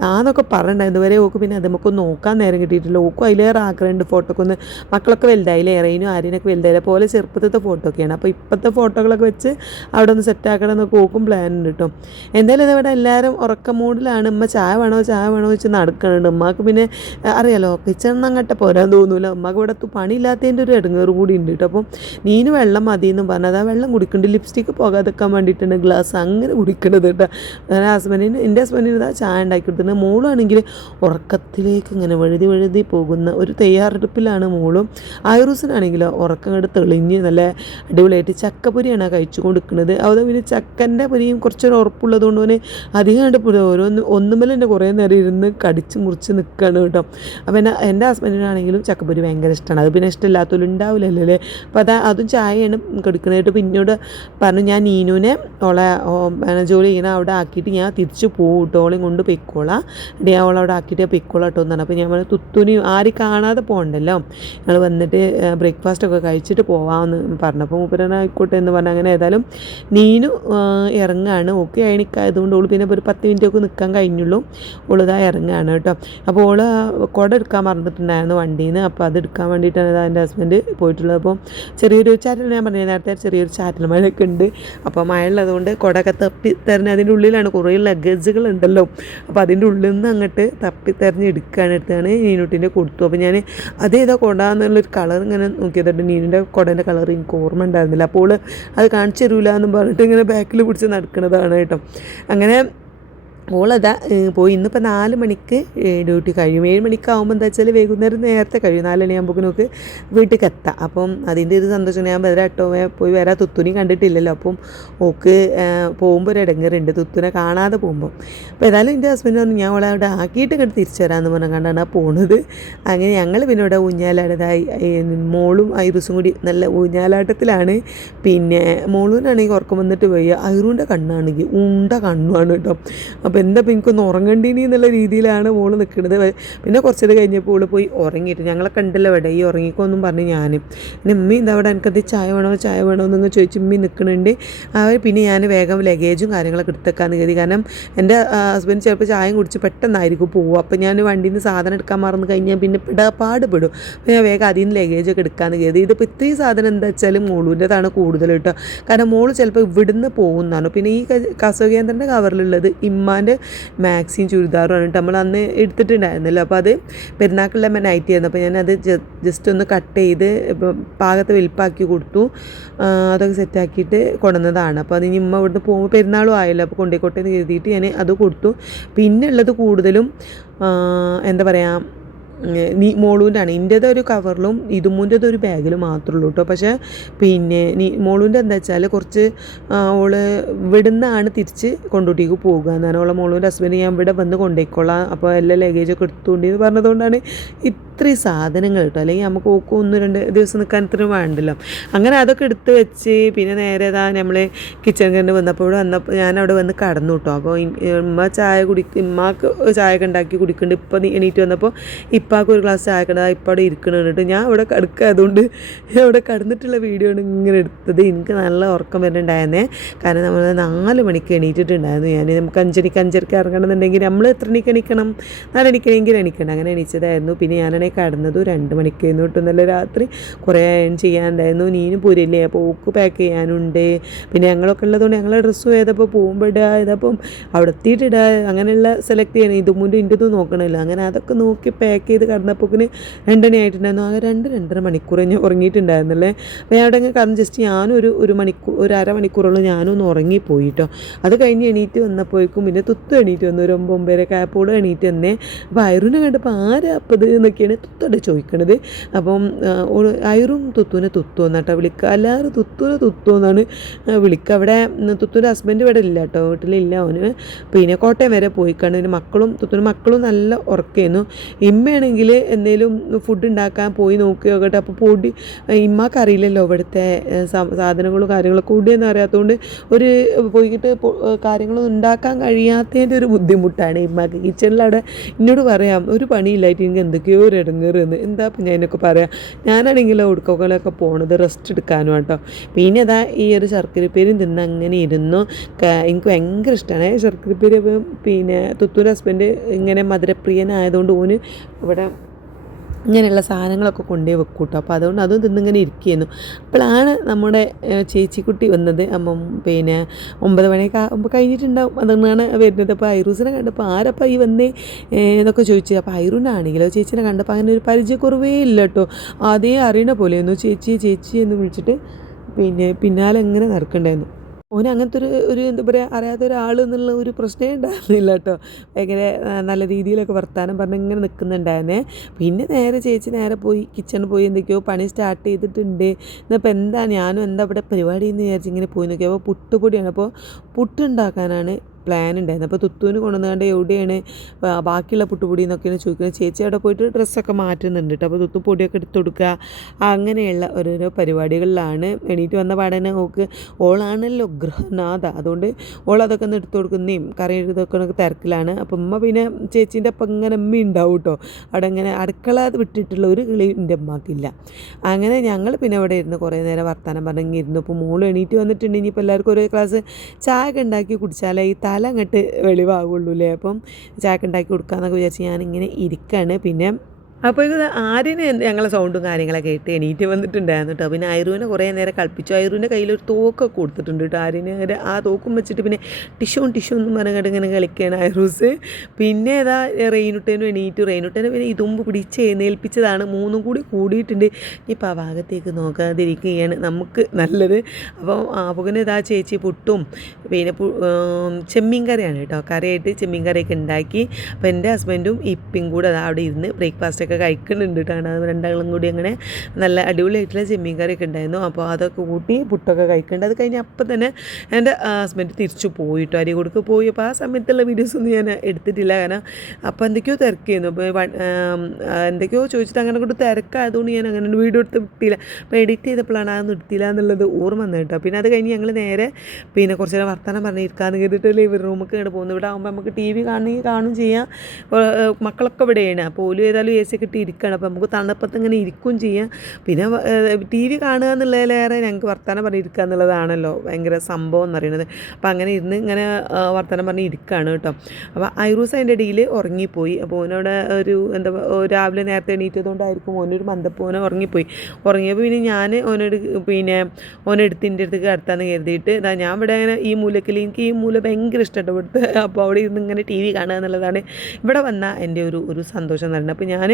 ആന്നൊക്കെ പറഞ്ഞിട്ടുണ്ടായിരുന്നു. ഇതുവരെ ഓക്ക് പിന്നെ അത് നമുക്കൊന്ന് നോക്കാൻ നേരം കിട്ടിയിട്ടില്ല. ഓക്കും അതിലേറെ ആഗ്രഹമുണ്ട് ഫോട്ടോക്ക് ഒന്ന്. മക്കളൊക്കെ വലുതായില്ലേ, റെയിനും ആര്യനൊക്കെ വലുതായില്ല പോലെ ചെറുപ്പത്തെ ഫോട്ടോ ഒക്കെയാണ്. അപ്പോൾ ഇപ്പോഴത്തെ ഫോട്ടോകളൊക്കെ വെച്ച് അവിടെ ഒന്ന് സെറ്റാക്കണം എന്നൊക്കെ ഓക്കും പ്ലാൻ ഉണ്ട് കേട്ടോ. എന്തായാലും ഇതവിടെ എല്ലാവരും ഉറക്ക മൂഡിലാണ്. ഉമ്മ ചായ വേണോ വെച്ച് നടക്കുന്നുണ്ട്. ഉമ്മാക്ക് പിന്നെ അറിയാലോ കിച്ചണിൽ അങ്ങോട്ട് പോരാൻ തോന്നൂല. ഉമ്മാക്ക് ഇവിടെ പണിയില്ലാത്തതിൻ്റെ ഒരു ഇടങ്ങേറ് കൂടി ഉണ്ട് കേട്ടോ. അപ്പം നീന് വെള്ളം മതി എന്നും പറഞ്ഞത് ആ വെള്ളം കുടിക്കുന്നുണ്ട്. ലിപ്സ്റ്റിക്ക് പോകാതെക്കാൻ വേണ്ടിയിട്ടാണ് ഗ്ലാസ് അങ്ങനെ കുടിക്കണത് കേട്ടോ. അങ്ങനെ എൻ്റെ ഹസ്ബൻഡിന് ഇതാ ചായ ഉണ്ടാക്കി കൊടുത്തിട്ടുണ്ട്. മോളാണെങ്കിൽ ഉറക്കത്തിലേക്ക് ഇങ്ങനെ വഴുതി പോകുന്ന ഒരു തയ്യാറെടുപ്പിലാണ് മോളും. ഐറൂസിനാണെങ്കിലോ ഉറക്കം കണ്ട് തെളിഞ്ഞ് നല്ല അടിപൊളിയായിട്ട് ചക്കപ്പൊരിയാണ് കഴിച്ചു കൊടുക്കുന്നത്. അത് പിന്നെ ചക്കൻ്റെ പൊരിയും കുറച്ചൊരു ഉറപ്പുള്ളത് കൊണ്ട് തന്നെ അധികം കണ്ട് ഒന്നുമല്ല എൻ്റെ കുറേ നേരം ഇരുന്ന് കടിച്ച് മുറിച്ച് നിൽക്കുകയാണ് കേട്ടോ. അപ്പോൾ എൻ്റെ ഹസ്ബൻഡിനാണെങ്കിലും ചക്കപ്പൊരി ഭയങ്കര ഇഷ്ടമാണ്. അത് പിന്നെ ഇഷ്ടമില്ലാത്തവരും ഉണ്ടാവില്ലല്ലോ അല്ലേ. അപ്പോൾ അതും ചായയാണ് കൊടുക്കുന്നത്. പിന്നോട് പറഞ്ഞു ഞാൻ നീനുവിനെ ഓളെ ജോലി ചെയ്യണം അവിടെ ആക്കിയിട്ട് ഞാൻ തിരിച്ചു പോകും കേട്ടോ, ഓളെയും കൊണ്ട് പൊയ്ക്കോളാം, അവളവിടെ ആക്കിയിട്ട് പൊയ്ക്കോളാം കേട്ടോ എന്നാണ്. അപ്പോൾ ഞാൻ തുത്തുനി ആരും കാണാതെ പോകണ്ടല്ലോ, ഞങ്ങൾ വന്നിട്ട് ബ്രേക്ക്ഫാസ്റ്റൊക്കെ കഴിച്ചിട്ട് പോകാമെന്ന് പറഞ്ഞപ്പോൾ മൂപ്പരാണ് ആയിക്കോട്ടെ എന്ന് പറഞ്ഞാൽ അങ്ങനെ ഏതായാലും നീനു ഇറങ്ങുകയാണ്. ഓക്കെ ആയതുകൊണ്ട് ഓൾ പിന്നെ ഒരു 10 മിനിറ്റൊക്കെ നിൽക്കാൻ കഴിഞ്ഞുള്ളൂ. ഓളിതാ ഇറങ്ങുകയാണ് കേട്ടോ. അപ്പോൾ ഓള് കുട എടുക്കാൻ മറന്നിട്ടുണ്ടായിരുന്നു വണ്ടിയിൽ നിന്ന്. അപ്പോൾ അത് എടുക്കാൻ വേണ്ടിയിട്ടാണ് എൻ്റെ ഹസ്ബൻഡ് പോയിട്ടുള്ളത്. അപ്പോൾ ചെറിയൊരു ചാറ്റൽ, ഞാൻ പറഞ്ഞ നേരത്തെ ചെറിയൊരു ചാറ്റൽ മഴയൊക്കെ ഉണ്ട്. അപ്പോൾ മഴ ഉള്ളതുകൊണ്ട് കുടയൊക്കെ തപ്പി തെരഞ്ഞ് അതിൻ്റെ ഉള്ളിലാണ് കുറേ ലഗേജുകൾ ഉണ്ടല്ലോ. അപ്പോൾ അതിൻ്റെ ഉള്ളിൽ നിന്ന് അങ്ങോട്ട് തപ്പി തെരഞ്ഞ് എടുത്താണ് നീനുട്ടിൻ്റെ കൊടുത്തു. അപ്പോൾ ഞാൻ അതേതാ കൊടാന്നുള്ളൊരു കളർ ഇങ്ങനെ നോക്കിയതുകൊണ്ട് നീനിൻ്റെ കുടേൻ്റെ കളർ എനിക്ക് ഓർമ്മ ഉണ്ടായിരുന്നില്ല. അപ്പോൾ അത് കാണിച്ചു തരൂല എന്നും പറഞ്ഞിട്ട് ഇങ്ങനെ ബാക്കിൽ പിടിച്ച് നടക്കുന്നതാണ് കേട്ടോ. അങ്ങനെ ഓളതാ പോയി. ഇന്നിപ്പോൾ 4 മണിക്ക് ഡ്യൂട്ടി കഴിയും. 7 മണിക്കാവുമ്പോൾ എന്താ വെച്ചാൽ വൈകുന്നേരം നേരത്തെ കഴിയും. 4 മണിയാകുമ്പോൾ നമുക്ക് വീട്ടിലേക്ക് എത്താം. അപ്പം അതിൻ്റെ ഒരു സന്തോഷം. ഞാൻ വരാട്ടോ പോയി വരാം, തുത്തുനി കണ്ടിട്ടില്ലല്ലോ. അപ്പം ഓക്ക് പോകുമ്പോൾ ഒരു ഇടങ്ങറുണ്ട് തുത്തുനെ കാണാതെ പോകുമ്പോൾ. അപ്പോൾ ഏതായാലും എൻ്റെ ഹസ്ബൻഡ് പറഞ്ഞു ഞാൻ അവളെ അവിടെ ആക്കിയിട്ട് ഇങ്ങോട്ട് തിരിച്ചു വരാമെന്ന് പറഞ്ഞാൽ കണ്ടാണ് പോണത്. അങ്ങനെ ഞങ്ങൾ പിന്നെ ഇവിടെ ഊഞ്ഞാലാടതായി മോളും ഐറൂസും കൂടി നല്ല ഊഞ്ഞാലാട്ടത്തിലാണ്. പിന്നെ മോളൂനാണെങ്കിൽ ഉറക്കം വന്നിട്ട് പോയി. ഐറൂൻ്റെ കണ്ണാണെങ്കിൽ ഉണ്ട കണ്ണുമാണ് കേട്ടോ. അപ്പോൾ എന്താ ഇപ്പോൾ എനിക്കൊന്ന് ഉറങ്ങണ്ടീനി എന്നുള്ള രീതിയിലാണ് മോള് നിൽക്കുന്നത്. പിന്നെ കുറച്ചത് കഴിഞ്ഞപ്പോൾ ഓള് പോയി ഉറങ്ങിയിട്ട് ഞങ്ങളെ കണ്ടല്ലോ ഇവിടെ ഈ ഉറങ്ങിക്കോന്നും പറഞ്ഞ് ഞാൻ പിന്നെ ഉമ്മി എന്താ അവിടെ എനിക്കത് ചായ വേണോ എന്നൊന്ന് ചോദിച്ച് ഉമ്മി നിൽക്കുന്നുണ്ട്. പിന്നെ ഞാൻ വേഗം ലഗേജും കാര്യങ്ങളൊക്കെ എടുത്തേക്കാന്ന് കരുതി. കാരണം എൻ്റെ ഹസ്ബൻഡ് ചിലപ്പോൾ ചായയും കുടിച്ച് പെട്ടെന്നായിരിക്കും പോവുക. അപ്പോൾ ഞാൻ വണ്ടിയിൽ നിന്ന് സാധനം എടുക്കാൻ മറന്ന് കഴിഞ്ഞാൽ പിന്നെ പാടുപെടും. അപ്പോൾ ഞാൻ വേഗം അതിൽ നിന്ന് ലഗേജൊക്കെ എടുക്കാമെന്ന് കരുതി. ഇതിപ്പോൾ ഇത്രയും സാധനം എന്താ വെച്ചാൽ മോളൂൻ്റെതാണ് കൂടുതൽ കേട്ടോ. കാരണം മോള് ചിലപ്പോൾ ഇവിടുന്ന് പോകുന്നതാണ്. പിന്നെ ഈ കസവകേന്ദ്രൻ്റെ കവറിലുള്ളത് ഇമ്മാൻ്റെ മാക്സിയും ചുരിദാറുമാണ് കേട്ടോ. നമ്മൾ അന്ന് എടുത്തിട്ടുണ്ടായിരുന്നല്ലോ. അപ്പോൾ അത് പെരുന്നാക്കുള്ള നൈറ്റ് ആയിരുന്നു. അപ്പോൾ ഞാനത് ജസ്റ്റ് ഒന്ന് കട്ട് ചെയ്ത് പാകത്ത് വലിപ്പാക്കി കൊടുത്തു. അതൊക്കെ സെറ്റാക്കിയിട്ട് കൊണ്ടുവന്നതാണ്. അപ്പോൾ അത് ഇനി ഉമ്മ ഇവിടുന്ന് പോകുമ്പോൾ പെരുന്നാളും ആയല്ലോ, അപ്പോൾ കൊണ്ടേക്കോട്ടെ എന്ന് കരുതിയിട്ട് ഞാൻ അത് കൊടുത്തു. പിന്നെ ഉള്ളത് കൂടുതലും എന്താ പറയുക മോളൂൻ്റെ ആണ്. ഇൻ്റേത് ഒരു കവറിലും ഇതുമൂൻ്റെത് ഒരു ബാഗിലും മാത്രമേ ഉള്ളൂ കേട്ടോ. പക്ഷേ പിന്നെ മോളൂൻ്റെ എന്താ വെച്ചാൽ കുറച്ച് ഓള് ഇവിടുന്നാണ് തിരിച്ച് കൊണ്ടോട്ടേക്ക് പോകുക എന്നാണ്. ഓളെ മോളൂൻ്റെ ഹസ്ബൻഡ് ഞാൻ ഇവിടെ വന്ന് കൊണ്ടുപോയിക്കോളാം, അപ്പോൾ എല്ലാ ലഗേജൊക്കെ എടുത്തുകൊണ്ട് എന്ന് പറഞ്ഞതുകൊണ്ടാണ് ഇത്രയും സാധനങ്ങൾ കേട്ടോ. അല്ലെങ്കിൽ നമുക്ക് ഓക്കും 1-2 ദിവസം നിൽക്കാൻ ഇത്രയും വേണ്ടല്ലോ. അങ്ങനെ അതൊക്കെ എടുത്ത് വെച്ച് പിന്നെ നേരെ നമ്മൾ കിച്ചൺ കണ്ട് വന്നപ്പോൾ ഞാനവിടെ വന്ന് കടന്നു കേട്ടോ. അപ്പോൾ ഉമ്മ ഉമ്മാക്ക് ചായ ഒക്കെ ഉണ്ടാക്കി കുടിക്കുന്നുണ്ട്. ഇപ്പോൾ എണീറ്റ് വന്നപ്പോൾ ഇപ്പാക്ക് ഒരു ഗ്ലാസ് ചായ കണ്ടത് ഇപ്പോൾ അവിടെ ഇരിക്കണുണ്ട്. ഞാൻ ഇവിടെ കിടക്കുക, അതുകൊണ്ട് അവിടെ കിടന്നിട്ടുള്ള വീഡിയോ ആണ് ഇങ്ങനെ എടുത്തത്. എനിക്ക് നല്ല ഉറക്കം വരുന്നുണ്ടായിരുന്നേ. കാരണം നമ്മൾ 4 മണിക്ക് എണീറ്റിട്ടുണ്ടായിരുന്നു. നമുക്ക് 5:05 ഇറങ്ങണമെന്നുണ്ടെങ്കിൽ നമ്മൾ എത്ര മണിക്ക് എണീക്കണം? 4 മണിക്കെങ്കിലും എണീക്കണം. അങ്ങനെ എണീച്ചതായിരുന്നു. പിന്നെ ഞാനാണെങ്കിൽ കിടന്നത് 2 മണിക്കായിരുന്നു കേട്ടോ. നല്ല രാത്രി കുറേ അയൺ ചെയ്യാനുണ്ടായിരുന്നു. നീനും പോരില്ലേ, അപ്പോൾ ഓക്ക് പാക്ക് ചെയ്യാനുണ്ട്. പിന്നെ ഞങ്ങളൊക്കെ ഉള്ളതുകൊണ്ട് ഞങ്ങളെ ഡ്രസ്സും ഏതപ്പോൾ പോകുമ്പോൾ ഇടുക, ഏതപ്പം അവിടെ എത്തിയിട്ടിടുക, അങ്ങനെയുള്ള സെലക്ട് ചെയ്യണം. ഇതുമുണ്ട് ഇൻ്റെതും നോക്കണമല്ലോ. അങ്ങനെ അതൊക്കെ നോക്കി പാക്ക് ചെയ്ത് കിടന്നപ്പോക്കിന് 2 മണി ആയിട്ടുണ്ടായിരുന്നു. ആകെ 2-2.5 മണിക്കൂർ ഞാൻ ഉറങ്ങിയിട്ടുണ്ടായിരുന്നല്ലേ. അപ്പോൾ ഞാൻ അവിടെ കിടന്ന് ജസ്റ്റ് ഞാനും ഒരു അരമണിക്കൂറോളം ഞാനൊന്ന് ഉറങ്ങിപ്പോയി കേട്ടോ. അത് കഴിഞ്ഞ് എണീറ്റ് വന്നപ്പോഴേക്കും പിന്നെ തുത്തു എണീറ്റ് വന്നു. ഒരു 9-9 ആയപ്പോൾ എണീറ്റ് വന്നേ. അപ്പോൾ ഐറുനെ കണ്ടപ്പോൾ ആരാ അപ്പത് എന്നൊക്കെയാണ് തുത്തോടെ ചോദിക്കണത്. അപ്പം ഐറും തുത്തുവിനെ തുത്തു എന്നാട്ടോ വിളിക്കുക. എല്ലാവരും തുത്തു എന്നാണ് വിളിക്കുക. അവിടെ തുത്തുവിൻ്റെ ഹസ്ബൻഡ് ഇവിടെ ഇല്ല കേട്ടോ, വീട്ടിലില്ല. അവന് പിന്നെ കോട്ടയം വരെ പോയിക്കാണ്. പിന്നെ തുത്തുവിൻ്റെ മക്കളും നല്ല ഉറക്കമായിരുന്നു. ഇമ്മയാണെങ്കിൽ എന്തെങ്കിലും ഫുഡ് ഉണ്ടാക്കാൻ പോയി നോക്കുകയോ കേട്ടോ. അപ്പോൾ പൊടി ഇമ്മക്ക് അറിയില്ലല്ലോ ഇവിടുത്തെ സാധനങ്ങളും കാര്യങ്ങളൊക്കെ കൂടിയൊന്നും അറിയാത്തതുകൊണ്ട് പോയിട്ട് കാര്യങ്ങളൊന്നും ഉണ്ടാക്കാൻ കഴിയാത്തതിൻ്റെ ഒരു ബുദ്ധിമുട്ടാണ് ഇമ്മക്ക്. കിച്ചണിലവിടെ എന്നോട് പറയാം ഒരു പണിയില്ലായിട്ട് എനിക്ക് എന്തൊക്കെയോ ഒരു ഇടങ്ങേറുന്ന്. എന്താ ഇപ്പം ഞാൻ എന്നൊക്കെ പറയാം. ഞാനാണെങ്കിലോ ഉടുക്കൊക്കെ പോണത് റെസ്റ്റ് എടുക്കാനും കേട്ടോ. പിന്നെ അതാ ഈ ഒരു ശർക്കരപ്പേരും തിന്ന് അങ്ങനെ ഇരുന്നു. എനിക്ക് ഭയങ്കര ഇഷ്ടമാണ് ശർക്കരപ്പേര്. പിന്നെ തുത്തൂർ ഹസ്ബൻഡ് ഇങ്ങനെ മധുരപ്രിയനായതുകൊണ്ട് ഓന് ഇവിടെ ഇങ്ങനെയുള്ള സാധനങ്ങളൊക്കെ കൊണ്ടുപോയി വെക്കും കേട്ടോ. അപ്പോൾ അതുകൊണ്ട് അതും തിന്നിങ്ങനെ ഇരിക്കുകയായിരുന്നു. അപ്പോഴാണ് നമ്മുടെ ചേച്ചിക്കുട്ടി വന്നത്. അപ്പം പിന്നെ 9 മണിയൊക്കെ ആകുമ്പോൾ കഴിഞ്ഞിട്ടുണ്ടാവും. അതുകൊണ്ടാണ് വരുന്നത്. അപ്പോൾ ഐറൂസിനെ കണ്ടപ്പോൾ ആരപ്പോൾ ഈ വന്നേ എന്നൊക്കെ ചോദിച്ചു. അപ്പോൾ ഐറൂനാണെങ്കിലോ ചേച്ചീനെ കണ്ടപ്പോൾ അങ്ങനെ ഒരു പരിചയക്കുറവേ ഇല്ല കേട്ടോ. ആദ്യം അറിയണ പോലെയായിരുന്നു. ചേച്ചി എന്ന് വിളിച്ചിട്ട് പിന്നാലെ എങ്ങനെ നടക്കണ്ടായിരുന്നു. ഓന് അങ്ങനത്തെ ഒരു എന്താ പറയുക അറിയാത്ത ഒരാൾ എന്നുള്ള ഒരു പ്രശ്നമേ ഉണ്ടായിരുന്നില്ല കേട്ടോ. ഭയങ്കര നല്ല രീതിയിലൊക്കെ വർത്താനം പറഞ്ഞ് ഇങ്ങനെ നിൽക്കുന്നുണ്ടായിരുന്നേ. പിന്നെ ചേച്ചി നേരെ പോയി കിച്ചണിൽ പോയി എന്തൊക്കെയോ പണി സ്റ്റാർട്ട് ചെയ്തിട്ടുണ്ട്. എന്നിപ്പോൾ ഞാനും എന്താ ഇവിടെ പരിപാടി എന്ന് വിചാരിച്ച് ഇങ്ങനെ പോയി നോക്കിയപ്പോൾ പുട്ടുപൊടിയാണ്. അപ്പോൾ പുട്ടുണ്ടാക്കാനാണ് പ്ലാൻ ഉണ്ടായിരുന്നു. അപ്പോൾ തുത്തുവിന് കൊണ്ടുവന്നുകൊണ്ട് എവിടെയാണ് ബാക്കിയുള്ള പുട്ടുപൊടി എന്നൊക്കെയാണ് ചോദിക്കുന്നത്. ചേച്ചി അവിടെ പോയിട്ട് ഡ്രസ്സൊക്കെ മാറ്റുന്നുണ്ട് കേട്ടോ. അപ്പോൾ തുത്തു പൊടിയൊക്കെ എടുത്ത് കൊടുക്കുക, അങ്ങനെയുള്ള ഓരോരോ പരിപാടികളിലാണ്. എണീറ്റ് വന്ന പാടനെ ഓളാണല്ലോ ഗൃഹനാഥ, അതുകൊണ്ട് ഓളതൊക്കെ ഒന്ന് എടുത്തു കൊടുക്കുന്നതും കറി ഇതൊക്കെ തിരക്കിലാണ്. അപ്പം ഉമ്മ പിന്നെ ചേച്ചീൻ്റെ അപ്പം ഇങ്ങനെ ഉമ്മ ഉണ്ടാവും കേട്ടോ. അവിടെ ഇങ്ങനെ അടുക്കള വിട്ടിട്ടുള്ള ഒരു കിളി എൻ്റെ ഉമ്മക്കില്ല. അങ്ങനെ ഞങ്ങൾ പിന്നെ അവിടെ ഇരുന്ന് കുറേ നേരം വർത്താനം പറഞ്ഞിരുന്നു. ഇപ്പോൾ മോള് എണീറ്റ് വന്നിട്ടുണ്ട്. ഇനിയിപ്പോൾ എല്ലാവർക്കും ഒരു ഗ്ലാസ് ചായ ഒക്കെ ഉണ്ടാക്കി കുടിച്ചാലേ ഈ തല അങ്ങോട്ട് വെളിവാകുള്ളൂ അല്ലേ. അപ്പം ചായക്ക് ഉണ്ടാക്കി കൊടുക്കാമെന്നൊക്കെ വിചാരിച്ച് ഞാനിങ്ങനെ ഇരിക്കുകയാണ്. പിന്നെ അപ്പോൾ ഇത് ആര്യന് ഞങ്ങളെ സൗണ്ടും കാര്യങ്ങളൊക്കെ കേട്ട് എണീറ്റ് വന്നിട്ടുണ്ടായിരുന്നു കേട്ടോ. പിന്നെ ഐറുവിനെ കുറേ നേരം കളിപ്പിച്ചു. ഐറുവിൻ്റെ കയ്യിലൊരു തോക്കൊക്കെ കൊടുത്തിട്ടുണ്ട് കേട്ടോ. ആര്യന് ആ തോക്കും വെച്ചിട്ട് പിന്നെ ടിഷ്യൂ എന്ന് പറഞ്ഞിട്ട് ഇങ്ങനെ കളിക്കുകയാണ് ഐറൂസ്. പിന്നെ ഏതാ റെയിനുട്ടേനും റെയിനുട്ടേനെ പിന്നെ ഇതുമ്പ് പിടിച്ച് എഴുന്നേൽപ്പിച്ചതാണ്. 3 കൂടി കൂടിയിട്ടുണ്ട്. ഇനിയിപ്പോൾ ആ ഭാഗത്തേക്ക് നോക്കാതിരിക്കുകയാണ് നമുക്ക് നല്ലത്. അപ്പോൾ പുകന് ഇതാ ചേച്ചി പുട്ടും പിന്നെ ചെമ്മീൻ കറിയാണ് കേട്ടോ. കറിയായിട്ട് ചെമ്മീൻ കറിയൊക്കെ ഉണ്ടാക്കി. അപ്പോൾ എൻ്റെ ഹസ്ബൻഡും ഇപ്പിയും കൂടെ അവിടെ ഇരുന്ന് ബ്രേക്ക്ഫാസ്റ്റൊക്കെ ഫുഡൊക്കെ കഴിക്കുന്നുണ്ട് കേട്ടോ. രണ്ടാളും കൂടി അങ്ങനെ നല്ല അടിപൊളിയായിട്ടുള്ള ചെമ്മീൻ കറിയൊക്കെ ഉണ്ടായിരുന്നു. അപ്പോൾ അതൊക്കെ കൂട്ടി പുട്ടൊക്കെ കഴിക്കുന്നുണ്ട്. അത് കഴിഞ്ഞ് അപ്പം തന്നെ എൻ്റെ ഹസ്ബൻഡ് തിരിച്ചു പോയിട്ടോ, അരികൊടുക്ക് പോയി. അപ്പോൾ ആ സമയത്തുള്ള വീഡിയോസൊന്നും ഞാൻ എടുത്തിട്ടില്ല, കാരണം അപ്പോൾ എന്തൊക്കെയോ തിരക്കായിരുന്നു. അപ്പോൾ എന്തൊക്കെയോ ചോദിച്ചിട്ട് അങ്ങനെ കൊണ്ട് തിരക്കായതുകൊണ്ട് ഞാൻ അങ്ങനെ വീഡിയോ എടുത്ത് വിട്ടില്ല. അപ്പോൾ എഡിറ്റ് ചെയ്തപ്പോഴാണ് അതൊന്നും എടുത്തില്ല എന്നുള്ളത് ഓർമ്മ വന്നത് കേട്ടോ. പിന്നെ അത് കഴിഞ്ഞ് ഞങ്ങൾ നേരെ പിന്നെ കുറച്ച് നേരം വർത്തമാനം പറഞ്ഞിരിക്കാമെന്ന് കരുതിയിട്ട് ലിവിംഗ് റൂമൊക്കെ ഇങ്ങോട്ട് പോകുന്നു. ഇവിടെ ആകുമ്പോൾ നമുക്ക് ടി വി കാണും ചെയ്യാം. മക്കളൊക്കെ ഇവിടെയാണ്, അപ്പോൾ ഓല് ഏതായാലും എ സി ഒക്കെ ഇട്ട് ഇരിക്കുകയാണ്. അപ്പോൾ നമുക്ക് തണുപ്പത്ത് ഇങ്ങനെ ഇരിക്കുകയും ചെയ്യാം. പിന്നെ ടി വി കാണുക എന്നുള്ളതിലേറെ ഞങ്ങൾക്ക് വർത്തമാനം പറഞ്ഞിരിക്കുക എന്നുള്ളതാണല്ലോ ഭയങ്കര സംഭവം എന്ന് പറയുന്നത്. അപ്പോൾ അങ്ങനെ ഇരുന്ന് ഇങ്ങനെ വർത്തമാനം പറഞ്ഞ് ഇരിക്കുകയാണ് കേട്ടോ. അപ്പോൾ ഐറൂസ് അതിൻ്റെ ഇടയിൽ ഉറങ്ങിപ്പോയി. അപ്പോൾ ഓനോട് ഒരു രാവിലെ നേരത്തെ എണീറ്റതുകൊണ്ടായിരിക്കും ഓനൊരു മന്ദപ്പോനെ ഉറങ്ങിപ്പോയി. ഉറങ്ങിയപ്പോൾ പിന്നെ ഞാൻ ഓനെടുത്ത് എൻ്റെ അടുത്ത് കിടത്താന്ന് കരുതിയിട്ട് ഞാൻ ഇവിടെ അങ്ങനെ ഈ മൂലക്കിൽ എനിക്ക് ഈ മൂല ഭയങ്കര ഇഷ്ടപ്പെട്ടു ഇവിടുത്തെ. അപ്പോൾ അവിടെ ഇരുന്ന് ഇങ്ങനെ ടി വി കാണുക എന്നുള്ളതാണ് ഇവിടെ വന്ന എൻ്റെ ഒരു സന്തോഷം എന്ന് പറയുന്നത്. അപ്പോൾ ഞാൻ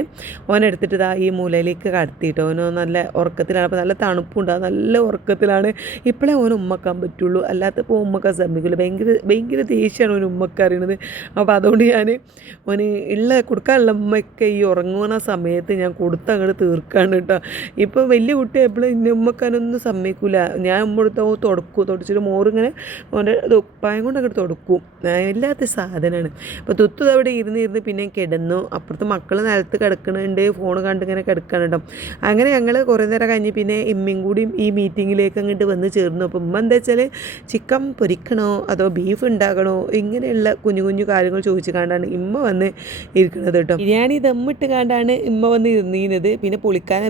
ഓനെടുത്തിട്ട് ഈ മൂലയിലേക്ക് കടത്തിയിട്ട് ഓനോ നല്ല ഉറക്കത്തിലാണ്. അപ്പോൾ നല്ല തണുപ്പുണ്ടാകും, നല്ല ഉറക്കത്തിലാണ്. ഇപ്പോഴേ ഓന് ഉമ്മക്കാൻ പറ്റുള്ളൂ, അല്ലാത്തപ്പോൾ ഉമ്മക്കാൻ ശ്രമിക്കില്ല. ഭയങ്കര ദേഷ്യമാണ് ഓന് ഉമ്മക്ക് അറിയണത്. അപ്പോൾ അതുകൊണ്ട് ഞാൻ ഓന് കൊടുക്കാനുള്ള ഉമ്മയൊക്കെ ഈ ഉറങ്ങുന്ന സമയത്ത് ഞാൻ കൊടുത്തങ്ങോട്ട് തീർക്കാണ് കേട്ടോ. ഇപ്പോൾ വലിയ കുട്ടി എപ്പോഴും ഇന്നെ ഉമ്മക്കാനൊന്നും സമ്മതിക്കില്ല. ഞാൻ ഉമ്മടുത്ത് തുടച്ചിട്ട് മോറിങ്ങനെ ഓൻ്റെ ഉപ്പായം കൊണ്ട് അങ്ങോട്ട് തുടക്കും. ഇല്ലാത്ത സാധനമാണ്. അപ്പോൾ തുത്തു അവിടെ ഇരുന്ന് പിന്നെ കിടന്നു. അപ്പുറത്ത് മക്കൾ നിലത്ത് കിടക്കുന്നുണ്ട്, ഫോൺ കണ്ട് ഇങ്ങനെ കിടക്കണം കേട്ടോ. അങ്ങനെ ഞങ്ങൾ കുറേ നേരം കഴിഞ്ഞ് പിന്നെ ഇമ്മയും കൂടി ഈ മീറ്റിങ്ങിലേക്ക് അങ്ങോട്ട് വന്ന് ചേർന്നു. അപ്പോൾ ഉമ്മ എന്താ വെച്ചാൽ ചിക്കൻ പൊരിക്കണോ അതോ ബീഫ് ഉണ്ടാക്കണോ ഇങ്ങനെയുള്ള കുഞ്ഞു കാര്യങ്ങൾ ചോദിച്ചു കണ്ടാണ് ഇമ്മ വന്ന് ഇരിക്കുന്നത് കേട്ടോ. ബിരിയാണി ദമ്മിട്ട് കണ്ടാണ് ഇമ്മ വന്ന് ഇരുന്നിരുന്നത്. പിന്നെ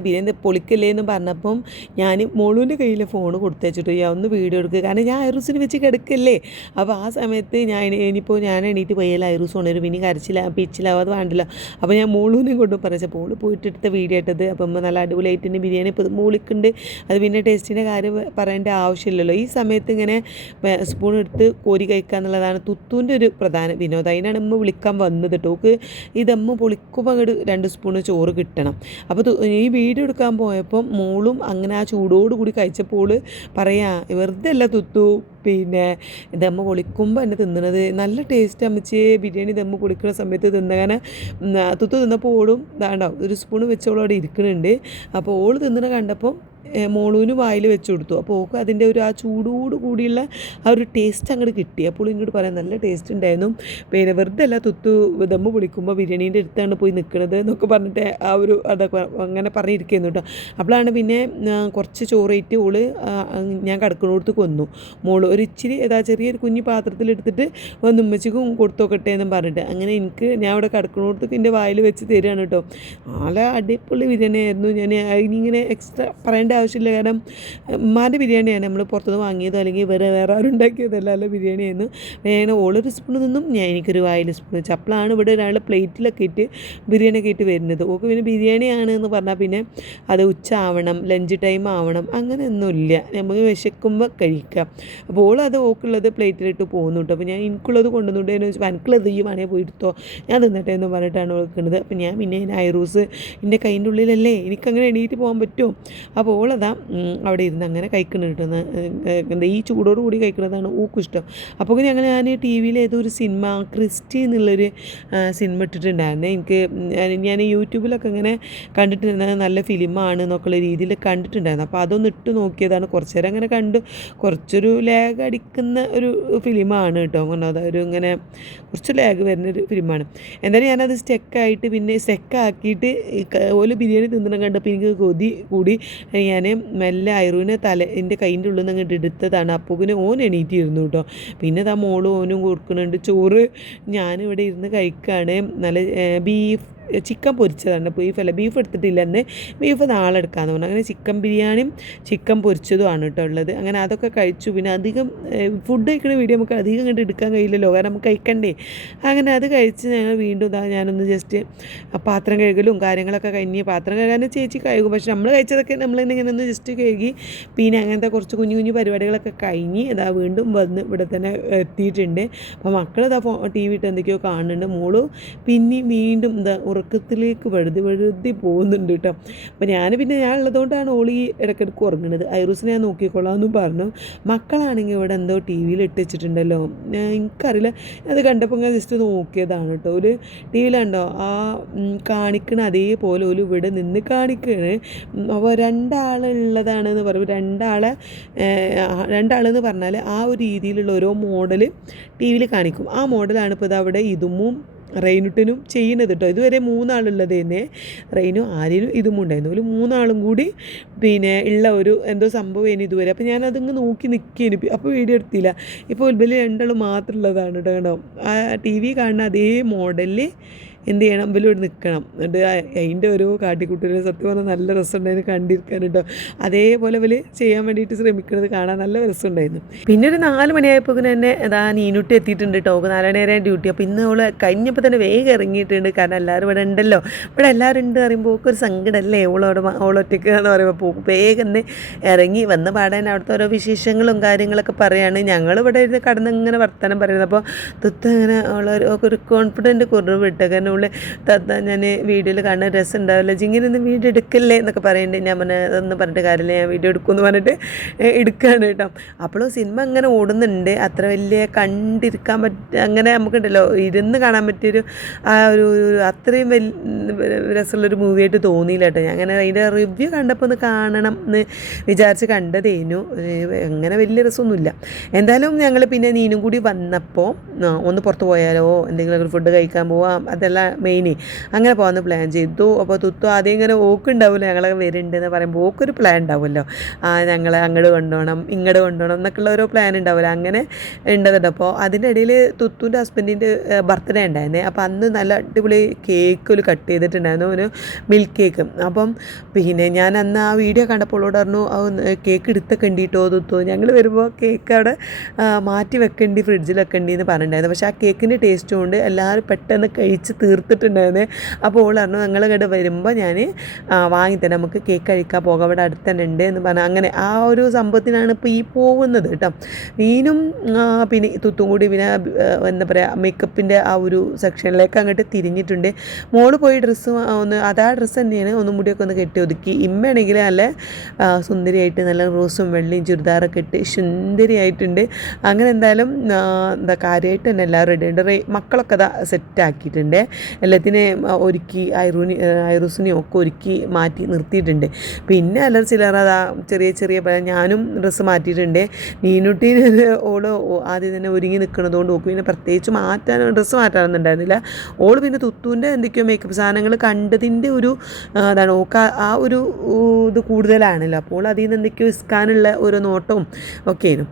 ബിരിയാണി പൊളിക്കല്ലേന്ന് പറഞ്ഞപ്പം ഞാൻ മോളൂൻ്റെ കയ്യിൽ ഫോൺ കൊടുത്തേച്ചിട്ട് ഒന്ന് വീഡിയോ എടുക്കുക, കാരണം ഞാൻ ഐറൂസിന് വെച്ച് കിടക്കല്ലേ. അപ്പോൾ ആ സമയത്ത് ഞാൻ എണീറ്റ് പോയാൽ ഐറൂസ് കൊണ്ടുവരും, പിന്നെ പിച്ചിലാവും, അത് വേണ്ടില്ല. അപ്പോൾ ഞാൻ മോളൂനെയും കൊണ്ടും പറഞ്ഞപ്പോൾ മോള് പോയിട്ട് എടുത്ത വീഡിയോ ഇട്ടത്. അപ്പം നല്ല അടിപൊളിയായിട്ട് തന്നെ ബിരിയാണി ഇപ്പോൾ മോളിക്കുണ്ട്. അത് പിന്നെ ടേസ്റ്റിൻ്റെ കാര്യം പറയേണ്ട ആവശ്യമില്ലല്ലോ. ഈ സമയത്ത് ഇങ്ങനെ സ്പൂൺ എടുത്ത് കോരി കഴിക്കുക എന്നുള്ളതാണ് തുത്തൂൻ്റെ ഒരു പ്രധാന വിനോദം. അതിനാണ് ഉമ്മ വിളിക്കാൻ വന്നത് കേട്ടോ. ഈ ദമ്മ് പൊളിക്കുമ്പോൾ അങ്ങോട്ട് 2 സ്പൂണ് ചോറ് കിട്ടണം. അപ്പോൾ ഈ വീഡിയോ എടുക്കാൻ പോയപ്പം മോളും അങ്ങനെ ആ ചൂടോടുകൂടി കഴിച്ചപ്പോൾ പറയാ വെറുതെ അല്ല തുത്തു, പിന്നെ ദമ്മ് പൊളിക്കുമ്പോൾ എന്നെ തിന്നണത് നല്ല ടേസ്റ്റ് അമ്മച്ചേ. ബിരിയാണി ദമ്മ് പൊളിക്കുന്ന സമയത്ത് തിന്നങ്ങനെ തുത്തു തിന്നപ്പോൾ ഓളും ഇതാണ്ടാവും ഒരു സ്പൂണ് വെച്ചോളം അവിടെ ഇരിക്കുന്നുണ്ട്. അപ്പോൾ ഓള് തിന്നണ കണ്ടപ്പോൾ മോളൂന് വായിൽ വെച്ച് കൊടുത്തു. അപ്പോൾ ഓൾക്ക് അതിൻ്റെ ആ ചൂടോട് കൂടിയുള്ള ആ ഒരു ടേസ്റ്റ് അങ്ങോട്ട് കിട്ടി. അപ്പോൾ ഇങ്ങോട്ട് പറയാം നല്ല ടേസ്റ്റ് ഉണ്ടായിരുന്നു. പിന്നെ വെറുതെ അല്ല തുത്തു ദമ്മ് പൊളിക്കുമ്പോൾ ബിരിയാണീൻ്റെ അടുത്താണ് പോയി നിൽക്കുന്നത് എന്നൊക്കെ പറഞ്ഞിട്ട് അതൊക്കെ അങ്ങനെ പറഞ്ഞിരിക്കുന്നു കേട്ടോ. അപ്പോഴാണ് പിന്നെ കുറച്ച് ചോറേറ്റ് ഓള് ഞാൻ കിടക്കുന്നിടത്ത് കൊന്നു. മോള് ഒരു ഇച്ചിരി ചെറിയൊരു കുഞ്ഞു പാത്രത്തിലെടുത്തിട്ട് ഒന്ന് ഉമ്മച്ചിക്കും കൊടുത്തോക്കട്ടെ എന്നും പറഞ്ഞിട്ട് അങ്ങനെ ഞാൻ അവിടെ കിടക്കുന്നിടത്തേക്ക് എൻ്റെ വായിൽ വെച്ച് തരികയാണ് കേട്ടോ. നല്ല അടിപൊളി ബിരിയാണി ആയിരുന്നു. ഞാൻ അതിനിങ്ങനെ എക്സ്ട്രാ പറയേണ്ട ആവശ്യമില്ല, കാരണം ഉമ്മാൻ്റെ ബിരിയാണിയാണ്, നമ്മൾ പുറത്തുനിന്ന് വാങ്ങിയതോ അല്ലെങ്കിൽ വേറെ ആരും ഉണ്ടാക്കിയതല്ല, നല്ല ബിരിയാണിയായിരുന്നു. ഞാൻ ഓളൊരു സ്പൂൺ നിന്നും എനിക്കൊരു വായിൽ സ്പൂൺ ചപ്പളാണ്. ഇവിടെ ഒരാളുടെ പ്ലേറ്റിലൊക്കെ ഇട്ട് ബിരിയാണിയൊക്കെ ഇട്ട് വരുന്നത്. ഓൾക്ക് പിന്നെ ബിരിയാണിയാണ് എന്ന് പറഞ്ഞാൽ പിന്നെ അത് ഉച്ച ആവണം, ലഞ്ച് ടൈം ആവണം, അങ്ങനെയൊന്നുമില്ല, നമുക്ക് വിശക്കുമ്പോൾ കഴിക്കാം. അപ്പോൾ ഓളത് ഓക്കുള്ളത് പ്ലേറ്റിലിട്ട് പോകുന്നു കേട്ടോ. അപ്പോൾ ഞാൻ എനിക്കുള്ളത് കൊണ്ടുവന്നുകൊണ്ട് എന്ന് വെച്ചാൽ എനിക്കുള്ളത് ഈ വേണേ പോയിട്ടോ ഞാൻ തിന്നട്ടെ എന്ന് പറഞ്ഞിട്ടാണ് വെക്കുന്നത്. അപ്പോൾ ഞാൻ പിന്നെ ഐറൂസ് എൻ്റെ കൈൻ്റെ ഉള്ളിലല്ലേ, എനിക്കങ്ങനെ എണീറ്റ് പോകാൻ പറ്റുമോ. അപ്പോൾ ഓളതാ അവിടെ ഇരുന്ന് അങ്ങനെ കഴിക്കുന്നുണ്ട്. എന്താ ഈ ചൂടോട് കൂടി കഴിക്കുന്നതാണ് ഓക്കും ഇഷ്ടം. അപ്പോൾ ഞാൻ ടി വിയിൽ ഏതോ ഒരു സിനിമ ക്രിസ്റ്റി എന്നുള്ളൊരു സിനിമ ഇട്ടിട്ടുണ്ടായിരുന്നേ. ഞാൻ യൂട്യൂബിലൊക്കെ ഇങ്ങനെ കണ്ടിട്ടുണ്ടായിരുന്നത് നല്ല ഫിലിമാണ് എന്നൊക്കെയുള്ള രീതിയിൽ കണ്ടിട്ടുണ്ടായിരുന്നു. അപ്പോൾ അതൊന്ന് ഇട്ട് നോക്കിയതാണ്. കുറച്ച് നേരം അങ്ങനെ കണ്ടു. കുറച്ചൊരു ലാഗ് അടിക്കുന്ന ഒരു ഫിലിമാണ് കേട്ടോ. അതൊരു ഇങ്ങനെ കുറച്ച് ലാഗ് വരുന്നൊരു ഫിലിമാണ്. എന്തായാലും ഞാനത് സ്റ്റെക്കായിട്ട് പിന്നെ സ്റ്റെക്കാക്കിയിട്ട് ഓല് ബിരിയാണി തിന്നണം കണ്ടപ്പോൾ എനിക്ക് കൊതി കൂടി. ഞാൻ മെല്ലെ ഐറൂനെ എൻ്റെ കൈൻ്റെ ഉള്ളിൽ നിന്ന് അങ്ങോട്ട് എടുത്തതാണ്. അപ്പോൾ പിന്നെ ഓൻ എണീറ്റിരുന്നു കേട്ടോ. പിന്നെ മോളും ഓനും കൊടുക്കുന്നുണ്ട് ചോറ്. ഞാനിവിടെ ഇരുന്ന് കഴിക്കുകയാണ്. നല്ല ചിക്കൻ പൊരിച്ചതാണ്, ബീഫ് എടുത്തിട്ടില്ല എന്ന്. ബീഫ് നാളെ എടുക്കാമെന്ന് പറഞ്ഞു. അങ്ങനെ ചിക്കൻ ബിരിയാണിയും ചിക്കൻ പൊരിച്ചതുമാണ് കേട്ടോ ഉള്ളത്. അങ്ങനെ അതൊക്കെ കഴിച്ചു. പിന്നെ അധികം ഫുഡ് കഴിക്കുന്ന വീഡിയോ നമുക്ക് അധികം കണ്ട് എടുക്കാൻ കഴിയില്ലല്ലോ, കാരണം നമുക്ക് കഴിക്കണ്ടേ. അങ്ങനെ അത് കഴിച്ച് ഞങ്ങൾ വീണ്ടും ഞാനൊന്ന് ജസ്റ്റ് പാത്രം കഴുകലും കാര്യങ്ങളൊക്കെ കഴിഞ്ഞ്, പാത്രം കഴുകാനും ചേച്ചി കഴുകും, പക്ഷെ നമ്മൾ കഴിച്ചതൊക്കെ നമ്മൾ ഇങ്ങനെ ഒന്ന് ജസ്റ്റ് കഴുകി പിന്നെ അങ്ങനത്തെ കുറച്ച് കുഞ്ഞു പരിപാടികളൊക്കെ കഴിഞ്ഞ് വീണ്ടും വന്ന് ഇവിടെ തന്നെ എത്തിയിട്ടുണ്ട്. അപ്പോൾ മക്കളിതാ ടി വി ഇട്ട് എന്തൊക്കെയോ കാണുന്നുണ്ട്. മോള് പിന്നെ വീണ്ടും ഉറക്കത്തിലേക്ക് വഴുതി പോകുന്നുണ്ട് കേട്ടോ. അപ്പോൾ ഞാൻ ഉള്ളതുകൊണ്ടാണ് ഓളി ഇടയ്ക്കിടയ്ക്ക് ഉറങ്ങുന്നത്. ഐറൂസിനെ ഞാൻ നോക്കിക്കൊള്ളാമെന്നും പറഞ്ഞു. മക്കളാണെങ്കിൽ ഇവിടെ എന്തോ ടി വിയിൽ ഇട്ട് വെച്ചിട്ടുണ്ടല്ലോ, എനിക്കറിയില്ല. അത് കണ്ടപ്പോൾ ഞാൻ ജസ്റ്റ് നോക്കിയതാണ് കേട്ടോ. ഒരു ടി വിയിലുണ്ടോ ആ കാണിക്കണ അതേപോലെ ഒരു ഇവിടെ നിന്ന് കാണിക്കുകയാണ്. അപ്പോൾ രണ്ടാളുള്ളതാണെന്ന് പറയുമ്പോൾ രണ്ടാളെന്ന് പറഞ്ഞാൽ ആ ഒരു രീതിയിലുള്ള ഓരോ മോഡൽ ടി വിയിൽ കാണിക്കും. ആ മോഡലാണ് ഇപ്പോൾ ഇതവിടെ ഇതുമും റെയിനുട്ടനും ചെയ്യുന്നത് കേട്ടോ. ഇതുവരെ 3 ആളുള്ളത് തന്നെ, റെയിനും ആര്യനും ഇതും ഉണ്ടായിരുന്നു. ഒരു 3 ആളും കൂടി ഉള്ള ഒരു എന്തോ സംഭവം ഇതുവരെ. അപ്പോൾ ഞാനതിങ്ങ് നോക്കി നിൽക്കുകയാണ്. അപ്പോൾ വീഡിയോ എടുത്തില്ല. ഇപ്പോൾ ഉൽബലി 2 ആൾ മാത്രമുള്ളതാണ് കേട്ടോ. കണ്ടോ ആ ടി വി കാണുന്ന അതേ മോഡലിൽ എന്ത് ചെയ്യണം, ഇവലോട് നിൽക്കണം. എന്നിട്ട് അതിൻ്റെ ഓരോ കാട്ടിക്കുട്ടികൾ സത്യം പറഞ്ഞാൽ നല്ല രസമുണ്ടായിരുന്നു കണ്ടിരിക്കാൻ കേട്ടോ. അതേപോലെ ഇവർ ചെയ്യാൻ വേണ്ടിയിട്ട് ശ്രമിക്കുന്നത് കാണാൻ നല്ല രസമുണ്ടായിരുന്നു. പിന്നെ ഒരു 4 മണിയായപ്പോൾ തന്നെ നീനുട്ടി എത്തിയിട്ടുണ്ട് കേട്ടോ. 4 മണി വരെ ഡ്യൂട്ടി. അപ്പോൾ ഇന്ന് അവൾ കഴിഞ്ഞപ്പോൾ തന്നെ വേഗം ഇറങ്ങിയിട്ടുണ്ട്. കാരണം എല്ലാവരും ഇവിടെ ഉണ്ടല്ലോ. ഇവിടെ എല്ലാവരും ഉണ്ട് പറയുമ്പോൾ ഒക്കെ ഒരു സങ്കടമല്ലേ, ഓളൊറ്റയ്ക്ക് എന്ന് പറയുമ്പോൾ വേഗം തന്നെ ഇറങ്ങി വന്ന് പാടാൻ അവിടുത്തെ ഓരോ വിശേഷങ്ങളും കാര്യങ്ങളൊക്കെ പറയുകയാണ്. ഞങ്ങളിവിടെ ഇരുന്ന് കടന്ന് ഇങ്ങനെ വർത്തമാനം പറയുന്നത്. അപ്പോൾ ഇങ്ങനെ ഒരു കോൺഫിഡൻറ്റ് കുറവ് വിട്ട. കാരണം ഞാൻ വീഡിയോയിൽ കാണുന്ന രസം ഉണ്ടാവില്ല, ജിങ്ങനെ ഒന്ന് വീഡിയോ എടുക്കല്ലേ എന്നൊക്കെ പറയുന്നുണ്ട്. ഞാൻ അതൊന്നും പറഞ്ഞിട്ട് കാര്യമില്ല, ഞാൻ വീഡിയോ എടുക്കുമെന്ന് പറഞ്ഞിട്ട് എടുക്കുകയാണ് കേട്ടോ. അപ്പോഴും സിനിമ അങ്ങനെ ഓടുന്നുണ്ട്. അത്ര വലിയ കണ്ടിരിക്കാൻ അങ്ങനെ നമുക്കുണ്ടല്ലോ ഇരുന്ന് കാണാൻ പറ്റിയൊരു ആ ഒരു അത്രയും രസമുള്ളൊരു മൂവിയായിട്ട് തോന്നിയില്ല കേട്ടോ. ഞാൻ അങ്ങനെ അതിൻ്റെ റിവ്യൂ കണ്ടപ്പോൾ ഒന്ന് കാണണം എന്ന് വിചാരിച്ച് കണ്ടതേനു. അങ്ങനെ വലിയ രസമൊന്നുമില്ല. എന്തായാലും ഞങ്ങൾ പിന്നെ നീനും കൂടി വന്നപ്പോൾ ഒന്ന് പുറത്ത് പോയാലോ, എന്തെങ്കിലും ഫുഡ് കഴിക്കാൻ പോവാം, അതെല്ലാം മെയിന് അങ്ങനെ പോകാമെന്ന് പ്ലാൻ ചെയ്തു. അപ്പോൾ തുത്തു ആദ്യം ഇങ്ങനെ ഓക്കുണ്ടാവില്ല, ഞങ്ങളൊക്കെ വരുന്നുണ്ടെന്ന് പറയുമ്പോൾ ഓക്കൊരു പ്ലാൻ ഉണ്ടാവുമല്ലോ, ഞങ്ങളെ അങ്ങോട്ട് കൊണ്ടുപോകണം ഇങ്ങോട്ട് കൊണ്ടുപോകണം എന്നൊക്കെയുള്ള ഓരോ പ്ലാൻ ഉണ്ടാവില്ല. അങ്ങനെ ഉണ്ടതുണ്ട്. അപ്പോൾ അതിൻ്റെ ഇടയിൽ തുത്തുൻ്റെ ഹസ്ബൻഡിൻ്റെ ബർത്ത്ഡേ ഉണ്ടായിരുന്നേ. അപ്പോൾ അന്ന് നല്ല അടിപൊളി കേക്ക് ഒരു കട്ട് ചെയ്തിട്ടുണ്ടായിരുന്നു, ഒരു മിൽക്ക് കേക്ക്. അപ്പം ഞാൻ അന്ന് ആ വീഡിയോ കണ്ടപ്പോൾ പറഞ്ഞു കേക്ക് എടുത്തൊക്കെ ഉണ്ടിട്ടോ തുത്തു, ഞങ്ങൾ വരുമ്പോൾ കേക്ക് അവിടെ മാറ്റി വെക്കേണ്ടി ഫ്രിഡ്ജിൽ വെക്കേണ്ടി എന്ന് പറഞ്ഞിട്ടുണ്ടായിരുന്നു. പക്ഷേ ആ കേക്കിൻ്റെ ടേസ്റ്റ് കൊണ്ട് എല്ലാവരും പെട്ടെന്ന് കഴിച്ച് തീർത്തിട്ടുണ്ടായിരുന്നേ. അപ്പോൾ ഓൾ പറഞ്ഞു ഞങ്ങളിങ്ങോട്ട് വരുമ്പോൾ ഞാൻ വാങ്ങിത്തരാം, നമുക്ക് കേക്ക് കഴിക്കാൻ പോകാം, അവിടെ അടുത്ത് തന്നെ ഉണ്ട് എന്ന് പറഞ്ഞാൽ അങ്ങനെ ആ ഒരു സംഭവത്തിനാണ് ഇപ്പോൾ ഈ പോകുന്നത് കേട്ടോ. നീനും പിന്നെ തുത്തും കൂടി പിന്നെ എന്താ പറയുക മേക്കപ്പിൻ്റെ ആ ഒരു സെക്ഷനിലേക്ക് അങ്ങോട്ട് തിരിഞ്ഞിട്ടുണ്ട്. മോള് പോയി ഡ്രസ്സ് അതാ ഡ്രസ്സ് തന്നെയാണ് ഒന്നും കൂടിയൊക്കെ ഒന്ന് കെട്ടി ഒതുക്കി. ഇമ്മയാണെങ്കിൽ നല്ല സുന്ദരിയായിട്ട് നല്ല റോസും വെള്ളയും ചുരിദാറൊക്കെ ഇട്ട് സുന്ദരിയായിട്ടുണ്ട്. അങ്ങനെ എന്തായാലും എന്താ കാര്യമായിട്ട് തന്നെ എല്ലാവരും റെഡി ഉണ്ട്. മക്കളൊക്കെ അതാ സെറ്റാക്കിയിട്ടുണ്ട്. എല്ലാത്തിനെയും ഒരുക്കി ഐറൂസിനെയും ഒക്കെ ഒരുക്കി മാറ്റി നിർത്തിയിട്ടുണ്ട്. പിന്നെ അല്ലറ ചില്ലറ ചെറിയ ഞാനും ഡ്രസ്സ് മാറ്റിയിട്ടുണ്ട്. നീനുട്ടീന് ഓള് ആദ്യം തന്നെ ഒരുങ്ങി നിൽക്കുന്നതുകൊണ്ട് ഓക്ക് പിന്നെ പ്രത്യേകിച്ച് ഡ്രസ്സ് മാറ്റാനൊന്നും ഉണ്ടായിരുന്നില്ല. ഓള് പിന്നെ തുത്തുവിൻ്റെ എന്തൊക്കെയോ മേക്കപ്പ് സാധനങ്ങൾ കണ്ടതിൻ്റെ ഒരു അതാണ് ഓക്ക് ആ ഒരു ഇത് കൂടുതലാണല്ലോ. അപ്പോൾ അതിൽ നിന്ന് എന്തൊക്കെയോ ഇസ്കാനുള്ള ഓരോ നോട്ടവും ഒക്കെയാണ്.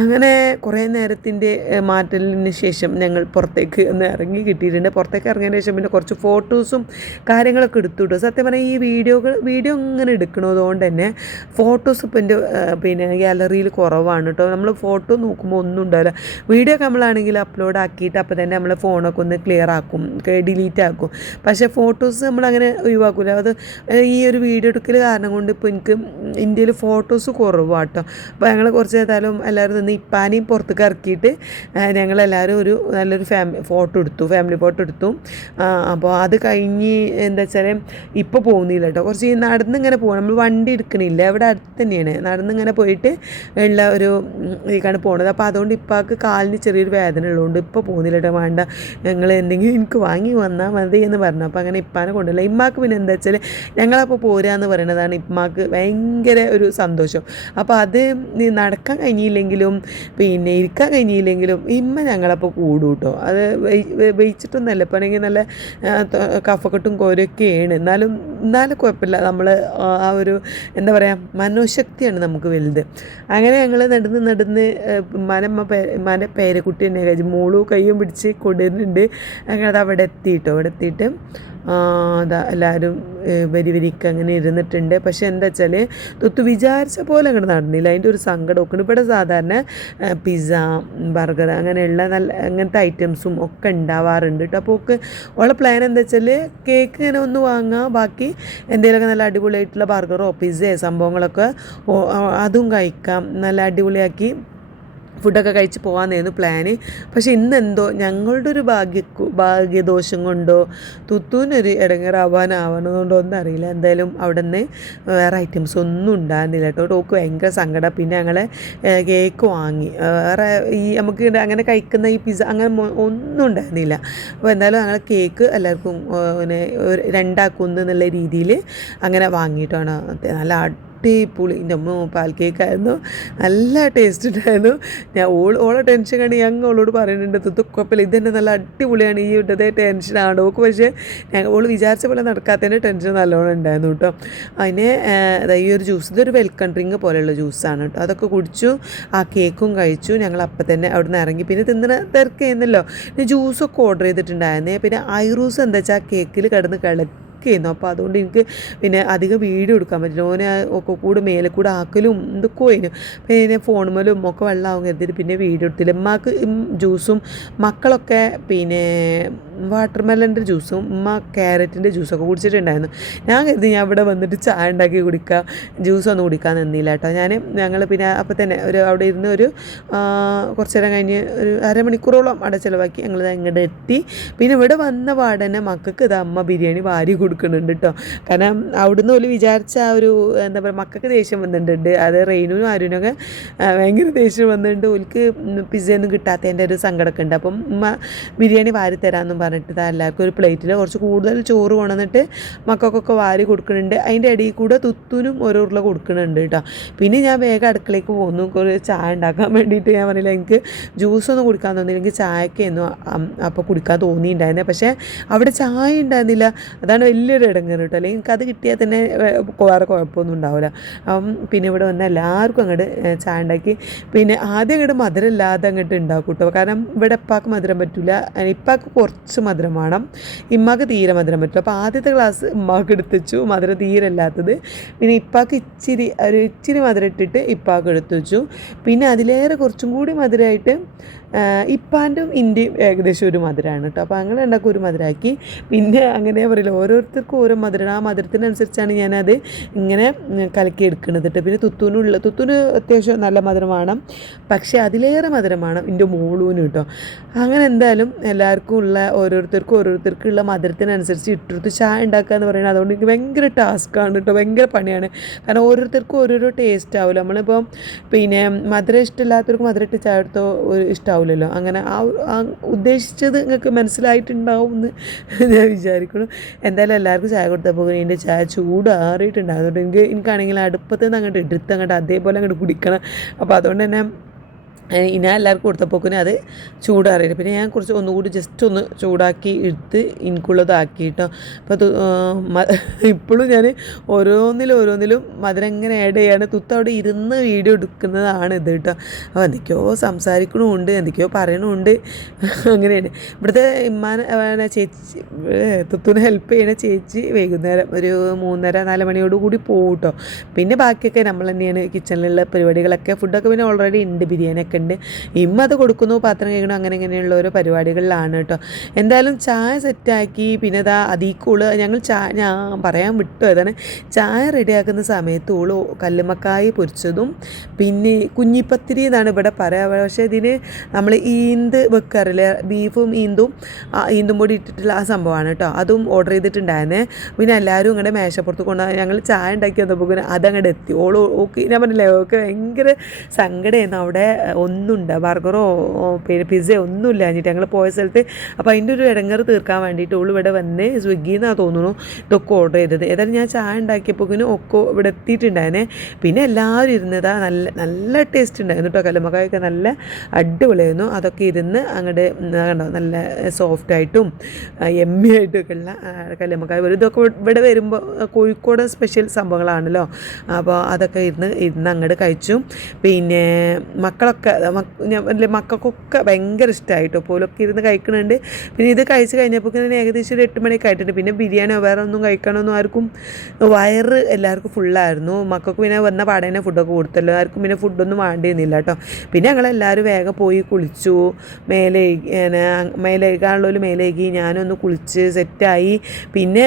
അങ്ങനെ കുറേ നേരത്തിൻ്റെ മാറ്റലിന് ശേഷം ഞങ്ങൾ പുറത്തേക്ക് ഒന്ന് ഇറങ്ങി കിട്ടിയിട്ടുണ്ട്. പുറത്തേക്ക് ഇറങ്ങിയതിന് ശേഷം പിന്നെ കുറച്ച് ഫോട്ടോസും കാര്യങ്ങളൊക്കെ എടുത്തു കിട്ടും. സത്യം പറഞ്ഞാൽ ഈ വീഡിയോ ഇങ്ങനെ എടുക്കണതുകൊണ്ട് തന്നെ ഫോട്ടോസ് ഇപ്പം എൻ്റെ പിന്നെ ഗാലറിയിൽ കുറവാണ് കേട്ടോ. നമ്മൾ ഫോട്ടോ നോക്കുമ്പോൾ ഒന്നും ഉണ്ടാവില്ല. വീഡിയോ ഒക്കെ നമ്മളാണെങ്കിൽ അപ്ലോഡ് ആക്കിയിട്ട് അപ്പോൾ തന്നെ നമ്മൾ ഫോണൊക്കെ ഒന്ന് ക്ലിയർ ആക്കും, ഡിലീറ്റ് ആക്കും. പക്ഷേ ഫോട്ടോസ് നമ്മളങ്ങനെ ഒഴിവാക്കില്ല. അത് ഈ ഒരു വീഡിയോ എടുക്കൽ കാരണം കൊണ്ട് ഇപ്പോൾ എനിക്ക് ഇന്ത്യയിൽ ഫോട്ടോസ് കുറവാണ് കേട്ടോ. അപ്പോൾ ഞങ്ങൾ കുറച്ച് നേരത്താലും എല്ലാവരും നിന്ന് ഇപ്പാനെയും പുറത്തേക്ക് ഇറക്കിയിട്ട് ഞങ്ങളെല്ലാവരും ഒരു നല്ലൊരു ഫാമിലി ഫോട്ടോ എടുത്തു. അപ്പോൾ അത് കഴിഞ്ഞ് എന്താ വെച്ചാൽ ഇപ്പോൾ പോകുന്നില്ല കേട്ടോ. കുറച്ച് നടന്നിങ്ങനെ പോകണം, നമ്മൾ വണ്ടി എടുക്കണില്ല, ഇവിടെ അടുത്ത് തന്നെയാണ്. നടന്നിങ്ങനെ പോയിട്ട് ഉള്ള ഒരു ഇതിലേക്കാണ് പോണത്. അപ്പോൾ അതുകൊണ്ട് ഇപ്പാക്ക് കാലിന് ചെറിയൊരു വേദന ഉള്ളതുകൊണ്ട് ഇപ്പോൾ പോകുന്നില്ല കേട്ടോ. വേണ്ട, ഞങ്ങൾ എന്തെങ്കിലും എനിക്ക് വാങ്ങി വന്നാൽ മതി എന്ന് പറഞ്ഞു. അപ്പോൾ അങ്ങനെ ഇപ്പാനെ കൊണ്ടില്ല. ഇമ്മാക്ക് പിന്നെ എന്താ വെച്ചാൽ ഞങ്ങളപ്പോൾ പോരാന്ന് പറയുന്നതാണ് ഇമ്മാക്ക് ഭയങ്കര ഒരു സന്തോഷം. അപ്പോൾ അത് നടക്കാൻ കഴിഞ്ഞില്ലെങ്കിലും പിന്നെ ഇരിക്കാൻ കഴിഞ്ഞില്ലെങ്കിലും ഇമ്മ ഞങ്ങളപ്പോൾ കൂടും കേട്ടോ. അത് വെയിച്ചിട്ടൊന്നുമല്ല, ഇപ്പോൾ ആണെങ്കിൽ നല്ല കഫക്കെട്ടും കോരൊക്കെയാണ്. എന്നാലും കുഴപ്പമില്ല. നമ്മൾ ആ ഒരു എന്താ പറയുക മനോശക്തിയാണ് നമുക്ക് വലുത്. അങ്ങനെ ഞങ്ങൾ നടന്ന് മന പേരക്കുട്ടി തന്നെ കഴിച്ചു മോളും കയ്യും പിടിച്ച് കൊടുക്കുന്നുണ്ട്. അങ്ങനെ അത് അവിടെ എത്തിയിട്ട് അതാ എല്ലാവരും വരിക്ക് അങ്ങനെ ഇരുന്നിട്ടുണ്ട്. പക്ഷെ എന്താ വെച്ചാൽ തുത്തു വിചാരിച്ച പോലെ അങ്ങോട്ട് നടന്നില്ല. അതിൻ്റെ ഒരു സങ്കടം ഒക്കെ. ഇവിടെ സാധാരണ പിസ്സ, ബർഗർ അങ്ങനെയുള്ള അങ്ങനത്തെ ഐറ്റംസും ഒക്കെ ഉണ്ടാവാറുണ്ട് കേട്ടോ. അപ്പോൾ ഉള്ള പ്ലാൻ എന്താ വെച്ചാൽ കേക്ക് ഇങ്ങനെ ഒന്ന് വാങ്ങുക, ബാക്കി എന്തെങ്കിലുമൊക്കെ നല്ല അടിപൊളിയായിട്ടുള്ള ബർഗറോ പിസ്സയോ സംഭവങ്ങളൊക്കെ അതും കഴിക്കാം, നല്ല അടിപൊളിയാക്കി ഫുഡൊക്കെ കഴിച്ച് പോകാമെന്നായിരുന്നു പ്ലാന്. പക്ഷേ ഇന്നെന്തോ ഞങ്ങളുടെ ഒരു ഭാഗ്യദോഷം കൊണ്ടോ തുത്തൂനൊരു ഇടങ്ങേറാവാനാവണതുകൊണ്ടോ ഒന്നും അറിയില്ല. എന്തായാലും അവിടെ നിന്ന് വേറെ ഐറ്റംസ് ഒന്നും ഉണ്ടായിരുന്നില്ല കേട്ടോ. ടോക്ക് ഭയങ്കര സങ്കടം. പിന്നെ ഞങ്ങൾ കേക്ക് വാങ്ങി. വേറെ ഈ നമുക്ക് അങ്ങനെ കഴിക്കുന്ന ഈ പിസ്സ അങ്ങനെ ഒന്നും ഉണ്ടായിരുന്നില്ല. അപ്പോൾ എന്തായാലും ഞങ്ങൾ കേക്ക് എല്ലാവർക്കും പിന്നെ രണ്ടാക്കുന്നു എന്നുള്ള രീതിയിൽ അങ്ങനെ വാങ്ങിയിട്ടാണ്. നല്ല അടിപൊളി എൻ്റെ അമ്മ പാൽ കേക്കായിരുന്നു. നല്ല ടേസ്റ്റ് ഉണ്ടായിരുന്നു. ഞാൻ ഓളെ ടെൻഷൻ കണ്ട് ഞങ്ങൾ ഓളോട് പറയുന്നുണ്ട് കുഴപ്പമില്ല, ഇതെന്നെ നല്ല അടിപൊളിയാണ്, ഈ ഇട്ടതേ ടെൻഷനാണ് ഓക്ക്. പക്ഷേ ഓൾ വിചാരിച്ച പോലെ നടക്കാത്തതിൻ്റെ ടെൻഷൻ നല്ലോണം ഉണ്ടായിരുന്നു കേട്ടോ. അതിന് ഈ ഒരു ജ്യൂസ് ഇതൊരു വെൽക്കം ഡ്രിങ്ക് പോലെയുള്ള ജ്യൂസാണ് കേട്ടോ. അതൊക്കെ കുടിച്ചു, ആ കേക്കും കഴിച്ചു. ഞങ്ങൾ അപ്പം തന്നെ അവിടെ നിന്ന് ഇറങ്ങി. പിന്നെ തിരക്കുന്നില്ലോ, പിന്നെ ജ്യൂസൊക്കെ ഓർഡർ ചെയ്തിട്ടുണ്ടായിരുന്നേ. പിന്നെ ഐറൂസ് എന്താ വെച്ചാൽ ആ കേക്കിൽ കിടന്ന് ചെയ്യുന്നു. അപ്പോൾ അതുകൊണ്ട് എനിക്ക് പിന്നെ അധികം വീഡിയോ എടുക്കാൻ പറ്റില്ല. ഓനെ ഒക്കെ കൂടെ മേലെ കൂടെ ആക്കലും എന്തൊക്കെ ആയിരുന്നു. പിന്നെ ഫോണുമേലും ഒക്കെ വെള്ളമാവും കരുതിയിട്ട് പിന്നെ വീഡിയോ എടുത്തില്ല. ഉമ്മാക്ക് ജ്യൂസും മക്കളൊക്കെ പിന്നെ വാട്ടർമെലൻ്റെ ജ്യൂസും ഉമ്മ ക്യാരറ്റിൻ്റെ ജ്യൂസൊക്കെ കുടിച്ചിട്ടുണ്ടായിരുന്നു. ഞാൻ കരുതി ഞാൻ ഇവിടെ വന്നിട്ട് ചായ ഉണ്ടാക്കി കുടിക്കുക, ജ്യൂസൊന്നും കുടിക്കാൻ നിന്നില്ല കേട്ടോ. ഞങ്ങൾ പിന്നെ അപ്പം തന്നെ അവിടെ ഇരുന്ന് കുറച്ച് നേരം കഴിഞ്ഞ് ഒരു അരമണിക്കൂറോളം അവിടെ ചിലവാക്കി ഞങ്ങൾ ഇങ്ങോട്ട് എത്തി. പിന്നെ ഇവിടെ വന്ന പാടന്നെ മക്കൾക്ക് ഇത് അമ്മ ബിരിയാണി വാരി കൊടുക്കുന്നുണ്ട് കേട്ടോ. കാരണം അവിടുന്ന് ഒരു വിചാരിച്ച ആ ഒരു എന്താ പറയുക, മക്കൾക്ക് ദേഷ്യം വന്നിട്ടുണ്ട്. അത് റെയിനും ആരുനൊക്കെ ഭയങ്കര ദേഷ്യം വന്നിട്ടുണ്ട്. ഓൽക്ക് പിസ്സയൊന്നും കിട്ടാത്തതിൻ്റെ ഒരു സങ്കടമൊക്കെ ഉണ്ട്. അപ്പം ഉമ്മ ബിരിയാണി വാരി തരാമെന്നും പറഞ്ഞിട്ട് എല്ലാവർക്കും ഒരു പ്ലേറ്റിൽ കുറച്ച് കൂടുതൽ ചോറ് കൊണ്ടുവന്നിട്ട് മക്കൾക്കൊക്കെ വാരി കൊടുക്കുന്നുണ്ട്. അതിൻ്റെ ഇടയിൽ കൂടെ തുത്തൂനും ഓരോ ഉരുള കൊടുക്കുന്നുണ്ട് കേട്ടോ. പിന്നെ ഞാൻ വേഗം അടുക്കളയ്ക്ക് പോന്നു ഒരു ചായ ഉണ്ടാക്കാൻ വേണ്ടിയിട്ട്. ഞാൻ പറഞ്ഞില്ല, എനിക്ക് ജ്യൂസൊന്നും കുടിക്കാൻ തോന്നിയില്ല, എനിക്ക് ചായക്കൊന്നും അപ്പോൾ കുടിക്കാൻ തോന്നിയിട്ടുണ്ടായിരുന്നേ. പക്ഷേ അവിടെ ചായ ഉണ്ടായിരുന്നില്ല. അതാണ് വലിയൊരു ഇടങ്ങേറ് കേട്ടോ. അല്ലെങ്കിൽ എനിക്കത് കിട്ടിയാൽ തന്നെ വേറെ കുഴപ്പമൊന്നും ഉണ്ടാവില്ല. പിന്നെ ഇവിടെ വന്ന് എല്ലാവർക്കും അങ്ങോട്ട് ചായ ഉണ്ടാക്കി. പിന്നെ ആദ്യം അങ്ങോട്ട് മധുരമില്ലാതെ അങ്ങോട്ട് ഉണ്ടാക്കും കേട്ടോ. കാരണം ഇവിടെ ഇപ്പാക്ക് മധുരം പറ്റില്ല, ഇപ്പാക്ക് കുറച്ച് മധുരം വേണം, ഇമ്മാക്ക് തീരെ മധുരം പറ്റില്ല. അപ്പോൾ ആദ്യത്തെ ഗ്ലാസ് ഉമ്മാക്ക് എടുത്ത് വെച്ചു, മധുരം തീരെ ഇല്ലാത്തത്. പിന്നെ ഇപ്പാക്ക് ഇച്ചിരി മധുരം ഇട്ടിട്ട് ഇപ്പാക്ക് എടുത്ത് വെച്ചു. പിന്നെ അതിലേറെ കുറച്ചും കൂടി മധുരമായിട്ട് ഇപ്പാൻ്റെ ഇന്ത്യയും ഏകദേശം ഒരു മധുരമാണ് കേട്ടോ. അപ്പോൾ അങ്ങനെ ഉണ്ടാക്കും, ഒരു മധുരമാക്കി. പിന്നെ അങ്ങനെ പറയില്ല, ഓരോരുത്തർക്കും ഓരോ മധുരം, ആ മധുരത്തിനനുസരിച്ചാണ് ഞാനത് ഇങ്ങനെ കലക്കി എടുക്കുന്നത് കേട്ടോ. പിന്നെ തുത്തൂന് അത്യാവശ്യം നല്ല മധുരം വേണം, പക്ഷേ അതിലേറെ മധുരം വേണം എൻ്റെ മോളൂന് കേട്ടോ. അങ്ങനെ എന്തായാലും എല്ലാവർക്കും ഓരോരുത്തർക്കുള്ള മധുരത്തിനനുസരിച്ച് ഇട്ടെടുത്ത് ചായ ഉണ്ടാക്കുക എന്ന് പറയുന്നത് അതുകൊണ്ട് എനിക്ക് ഭയങ്കര ടാസ്ക്കാണ് കേട്ടോ, ഭയങ്കര പണിയാണ്. കാരണം ഓരോരുത്തർക്കും ഓരോരോ ടേസ്റ്റ് ആവില്ല. നമ്മളിപ്പോൾ പിന്നെ മധുരം ഇഷ്ടമില്ലാത്തവർക്ക് മധുരം ഇട്ട് ചായ എടുത്തോ ഇഷ്ടമാവില്ലല്ലോ. അങ്ങനെ ആ ഉദ്ദേശിച്ചത് നിങ്ങൾക്ക് മനസ്സിലായിട്ടുണ്ടാവും എന്ന് ഞാൻ വിചാരിക്കുന്നു. എന്തായാലും എല്ലാവർക്കും ചായ കൊടുത്തപ്പോൾ എൻ്റെ ചായ ചൂടാറിയിട്ടുണ്ടാകും. എനിക്കാണെങ്കിൽ അടുപ്പത്ത് നിന്ന് അങ്ങോട്ട് അതേപോലെ അങ്ങോട്ട് കുടിക്കണം. അപ്പോൾ അതുകൊണ്ട് തന്നെ ഞാൻ എല്ലാവർക്കും കൊടുത്തപ്പോക്കിന് അത് ചൂടാറിയിട്ട് പിന്നെ ഞാൻ കുറച്ച് ഒന്നുകൂടി ജസ്റ്റ് ഒന്ന് ചൂടാക്കി എടുത്ത് എനിക്കുള്ളതാക്കി കേട്ടോ. അപ്പോൾ ഇപ്പോഴും ഞാൻ ഓരോന്നിലും മധുരം എങ്ങനെ ആഡ് ചെയ്യാണ്. അവിടെ ഇരുന്ന് വീഡിയോ എടുക്കുന്നതാണ് ഇത് കേട്ടോ. അപ്പോൾ എന്തൊക്കെയോ സംസാരിക്കണമുണ്ട്, എന്തൊക്കെയോ പറയണമുണ്ട്. അങ്ങനെയാണ് ഇവിടുത്തെ ചേച്ചി തുത്തൂനെ ഹെൽപ്പ് ചെയ്യണ ചേച്ചി വൈകുന്നേരം ഒരു 3:30-4 മണിയോടുകൂടി പോകും കേട്ടോ. പിന്നെ ബാക്കിയൊക്കെ നമ്മൾ തന്നെയാണ് കിച്ചണിലുള്ള പരിപാടികളൊക്കെ. ഫുഡൊക്കെ പിന്നെ ഓൾറെഡി ഉണ്ട്, ബിരിയാണിയൊക്കെ ഉണ്ട്. അത് കൊടുക്കുന്നു, പാത്രം കഴിക്കണം, അങ്ങനെ ഇങ്ങനെയുള്ള ഓരോ പരിപാടികളിലാണ് കേട്ടോ. എന്തായാലും ചായ സെറ്റാക്കി. പിന്നെ ഞങ്ങൾ ഞാൻ പറയാൻ വിട്ടു, അതാണ് ചായ റെഡിയാക്കുന്ന സമയത്ത് ഓള് കല്ലുമ്മക്കായ് പൊരിച്ചതും പിന്നെ കുഞ്ഞിപ്പത്തിരി എന്നാണ് ഇവിടെ പറയുക. പക്ഷേ ഇതിന് നമ്മൾ ഈന്ത് വെക്കാറില്ല, ബീഫും ഈന്തും പൊടി ഇട്ടിട്ടുള്ള ആ സംഭവമാണ് കേട്ടോ. അതും ഓർഡർ ചെയ്തിട്ടുണ്ടായിരുന്നേ. പിന്നെ എല്ലാവരും ഇങ്ങനെ മേശപ്പുറത്ത് കൊണ്ടുപോയി ഞങ്ങൾ ചായ ഉണ്ടാക്കി വന്നപ്പോൾ അതങ്ങോട്ട് എത്തി. ഓക്കെ ഞാൻ പറഞ്ഞില്ലേ, ഓക്കെ ഭയങ്കര സങ്കടമായിരുന്നു. അവിടെ ഒന്നുമില്ല, ബർഗറോ പിന്നെ പിസ്സയോ ഒന്നുമില്ല എന്നിട്ട് ഞങ്ങൾ പോയ സ്ഥലത്ത്. അപ്പോൾ അതിൻ്റെ ഒരു ഇടങ്ങറ് തീർക്കാൻ വേണ്ടിയിട്ട് ഓൾ ഇവിടെ വന്ന് സ്വിഗ്ഗിയിൽ നിന്നാണ് തോന്നുന്നു ഇതൊക്കെ ഓർഡർ ചെയ്തത്. ഏതായാലും ഞാൻ ചായ ഉണ്ടാക്കിയപ്പോഴേക്കും ഒക്കെ ഇവിടെ എത്തിയിട്ടുണ്ടായിരുന്നേ. പിന്നെ എല്ലാവരും ഇരുന്നതാ, നല്ല ടേസ്റ്റ് ഉണ്ടായിരുന്നു കേട്ടോ. കല്ലുമ്മക്കായൊക്കെ നല്ല അടിപൊളിയായിരുന്നു. അതൊക്കെ ഇരുന്ന് അങ്ങോട്ട് കണ്ടോ, നല്ല സോഫ്റ്റായിട്ടും എമ്മി ആയിട്ടൊക്കെ ഉള്ള കല്ലുമ്മക്കായ വരും. ഇതൊക്കെ ഇവിടെ വരുമ്പോൾ കോഴിക്കോട് സ്പെഷ്യൽ സംഭവങ്ങളാണല്ലോ. അപ്പോൾ അതൊക്കെ ഇരുന്ന് അങ്ങോട്ട് കഴിച്ചു. പിന്നെ മക്കൾക്കൊക്കെ ഭയങ്കര ഇഷ്ടമായിട്ടോ. പോലൊക്കെ ഇരുന്ന് കഴിക്കുന്നുണ്ട്. പിന്നെ ഇത് കഴിച്ച് കഴിഞ്ഞപ്പോൾ ഏകദേശം ഒരു 8 മണിയൊക്കെ ആയിട്ടുണ്ട്. പിന്നെ ബിരിയാണിയോ വേറെ ഒന്നും കഴിക്കണമെന്നും ആർക്കും വയറ് എല്ലാവർക്കും ഫുള്ളായിരുന്നു. മക്കൾക്ക് പിന്നെ വന്ന പാടേനെ ഫുഡൊക്കെ കൊടുത്തല്ലോ, ആർക്കും പിന്നെ ഫുഡൊന്നും വേണ്ടിയിരുന്നില്ല കേട്ടോ. പിന്നെ ഞങ്ങളെല്ലാവരും വേഗം പോയി കുളിച്ചു, മേലേക്കാനുള്ളൊരു മേലേക്കി ഞാനൊന്ന് കുളിച്ച് സെറ്റായി. പിന്നെ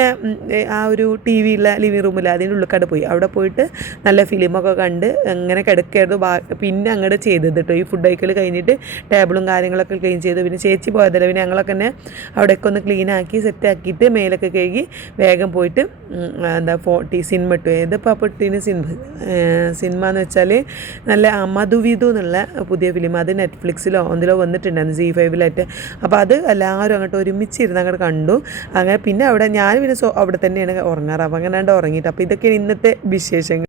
ആ ഒരു ടി വിയുള്ള ലിവിങ് റൂമിൽ അതിൻ്റെ ഉള്ളിൽ പോയി, അവിടെ പോയിട്ട് നല്ല ഫിലിമൊക്കെ കണ്ട് അങ്ങനെ കിടക്കായിരുന്നു. പിന്നെ അങ്ങോട്ട് ചെയ്തത് കേട്ടോ. ഈ ഫുഡ് കഴിക്കൽ കഴിഞ്ഞിട്ട് ടേബിളും കാര്യങ്ങളൊക്കെ ക്ലീൻ ചെയ്തു. പിന്നെ ചേച്ചി പോയതല്ല, പിന്നെ ഞങ്ങളൊക്കെ തന്നെ അവിടെയൊക്കെ ഒന്ന് ക്ലീൻ ആക്കി സെറ്റാക്കിയിട്ട് മേലൊക്കെ കഴുകി വേഗം പോയിട്ട് എന്താ സിനിമ ഇട്ടു. ഏതിപ്പോൾ അപ്പോൾ ഇട്ടീന് സിനിമ എന്ന് വെച്ചാൽ നല്ല മധുവിധു എന്നുള്ള പുതിയ ഫിലിം, അത് നെറ്റ്ഫ്ലിക്സിലോ ഒന്നിലോ വന്നിട്ടുണ്ടായിരുന്നു, Zee5-ലായിട്ട്. അപ്പോൾ അത് എല്ലാവരും അങ്ങോട്ട് ഒരുമിച്ചിരുന്ന് അങ്ങോട്ട് കണ്ടു. അങ്ങനെ പിന്നെ അവിടെ ഞാൻ പിന്നെ അവിടെ തന്നെയാണ് ഉറങ്ങാറ്. അപ്പോൾ അങ്ങനെ ഉറങ്ങിയിട്ട്. അപ്പോൾ ഇതൊക്കെയാണ് ഇന്നത്തെ വിശേഷങ്ങൾ.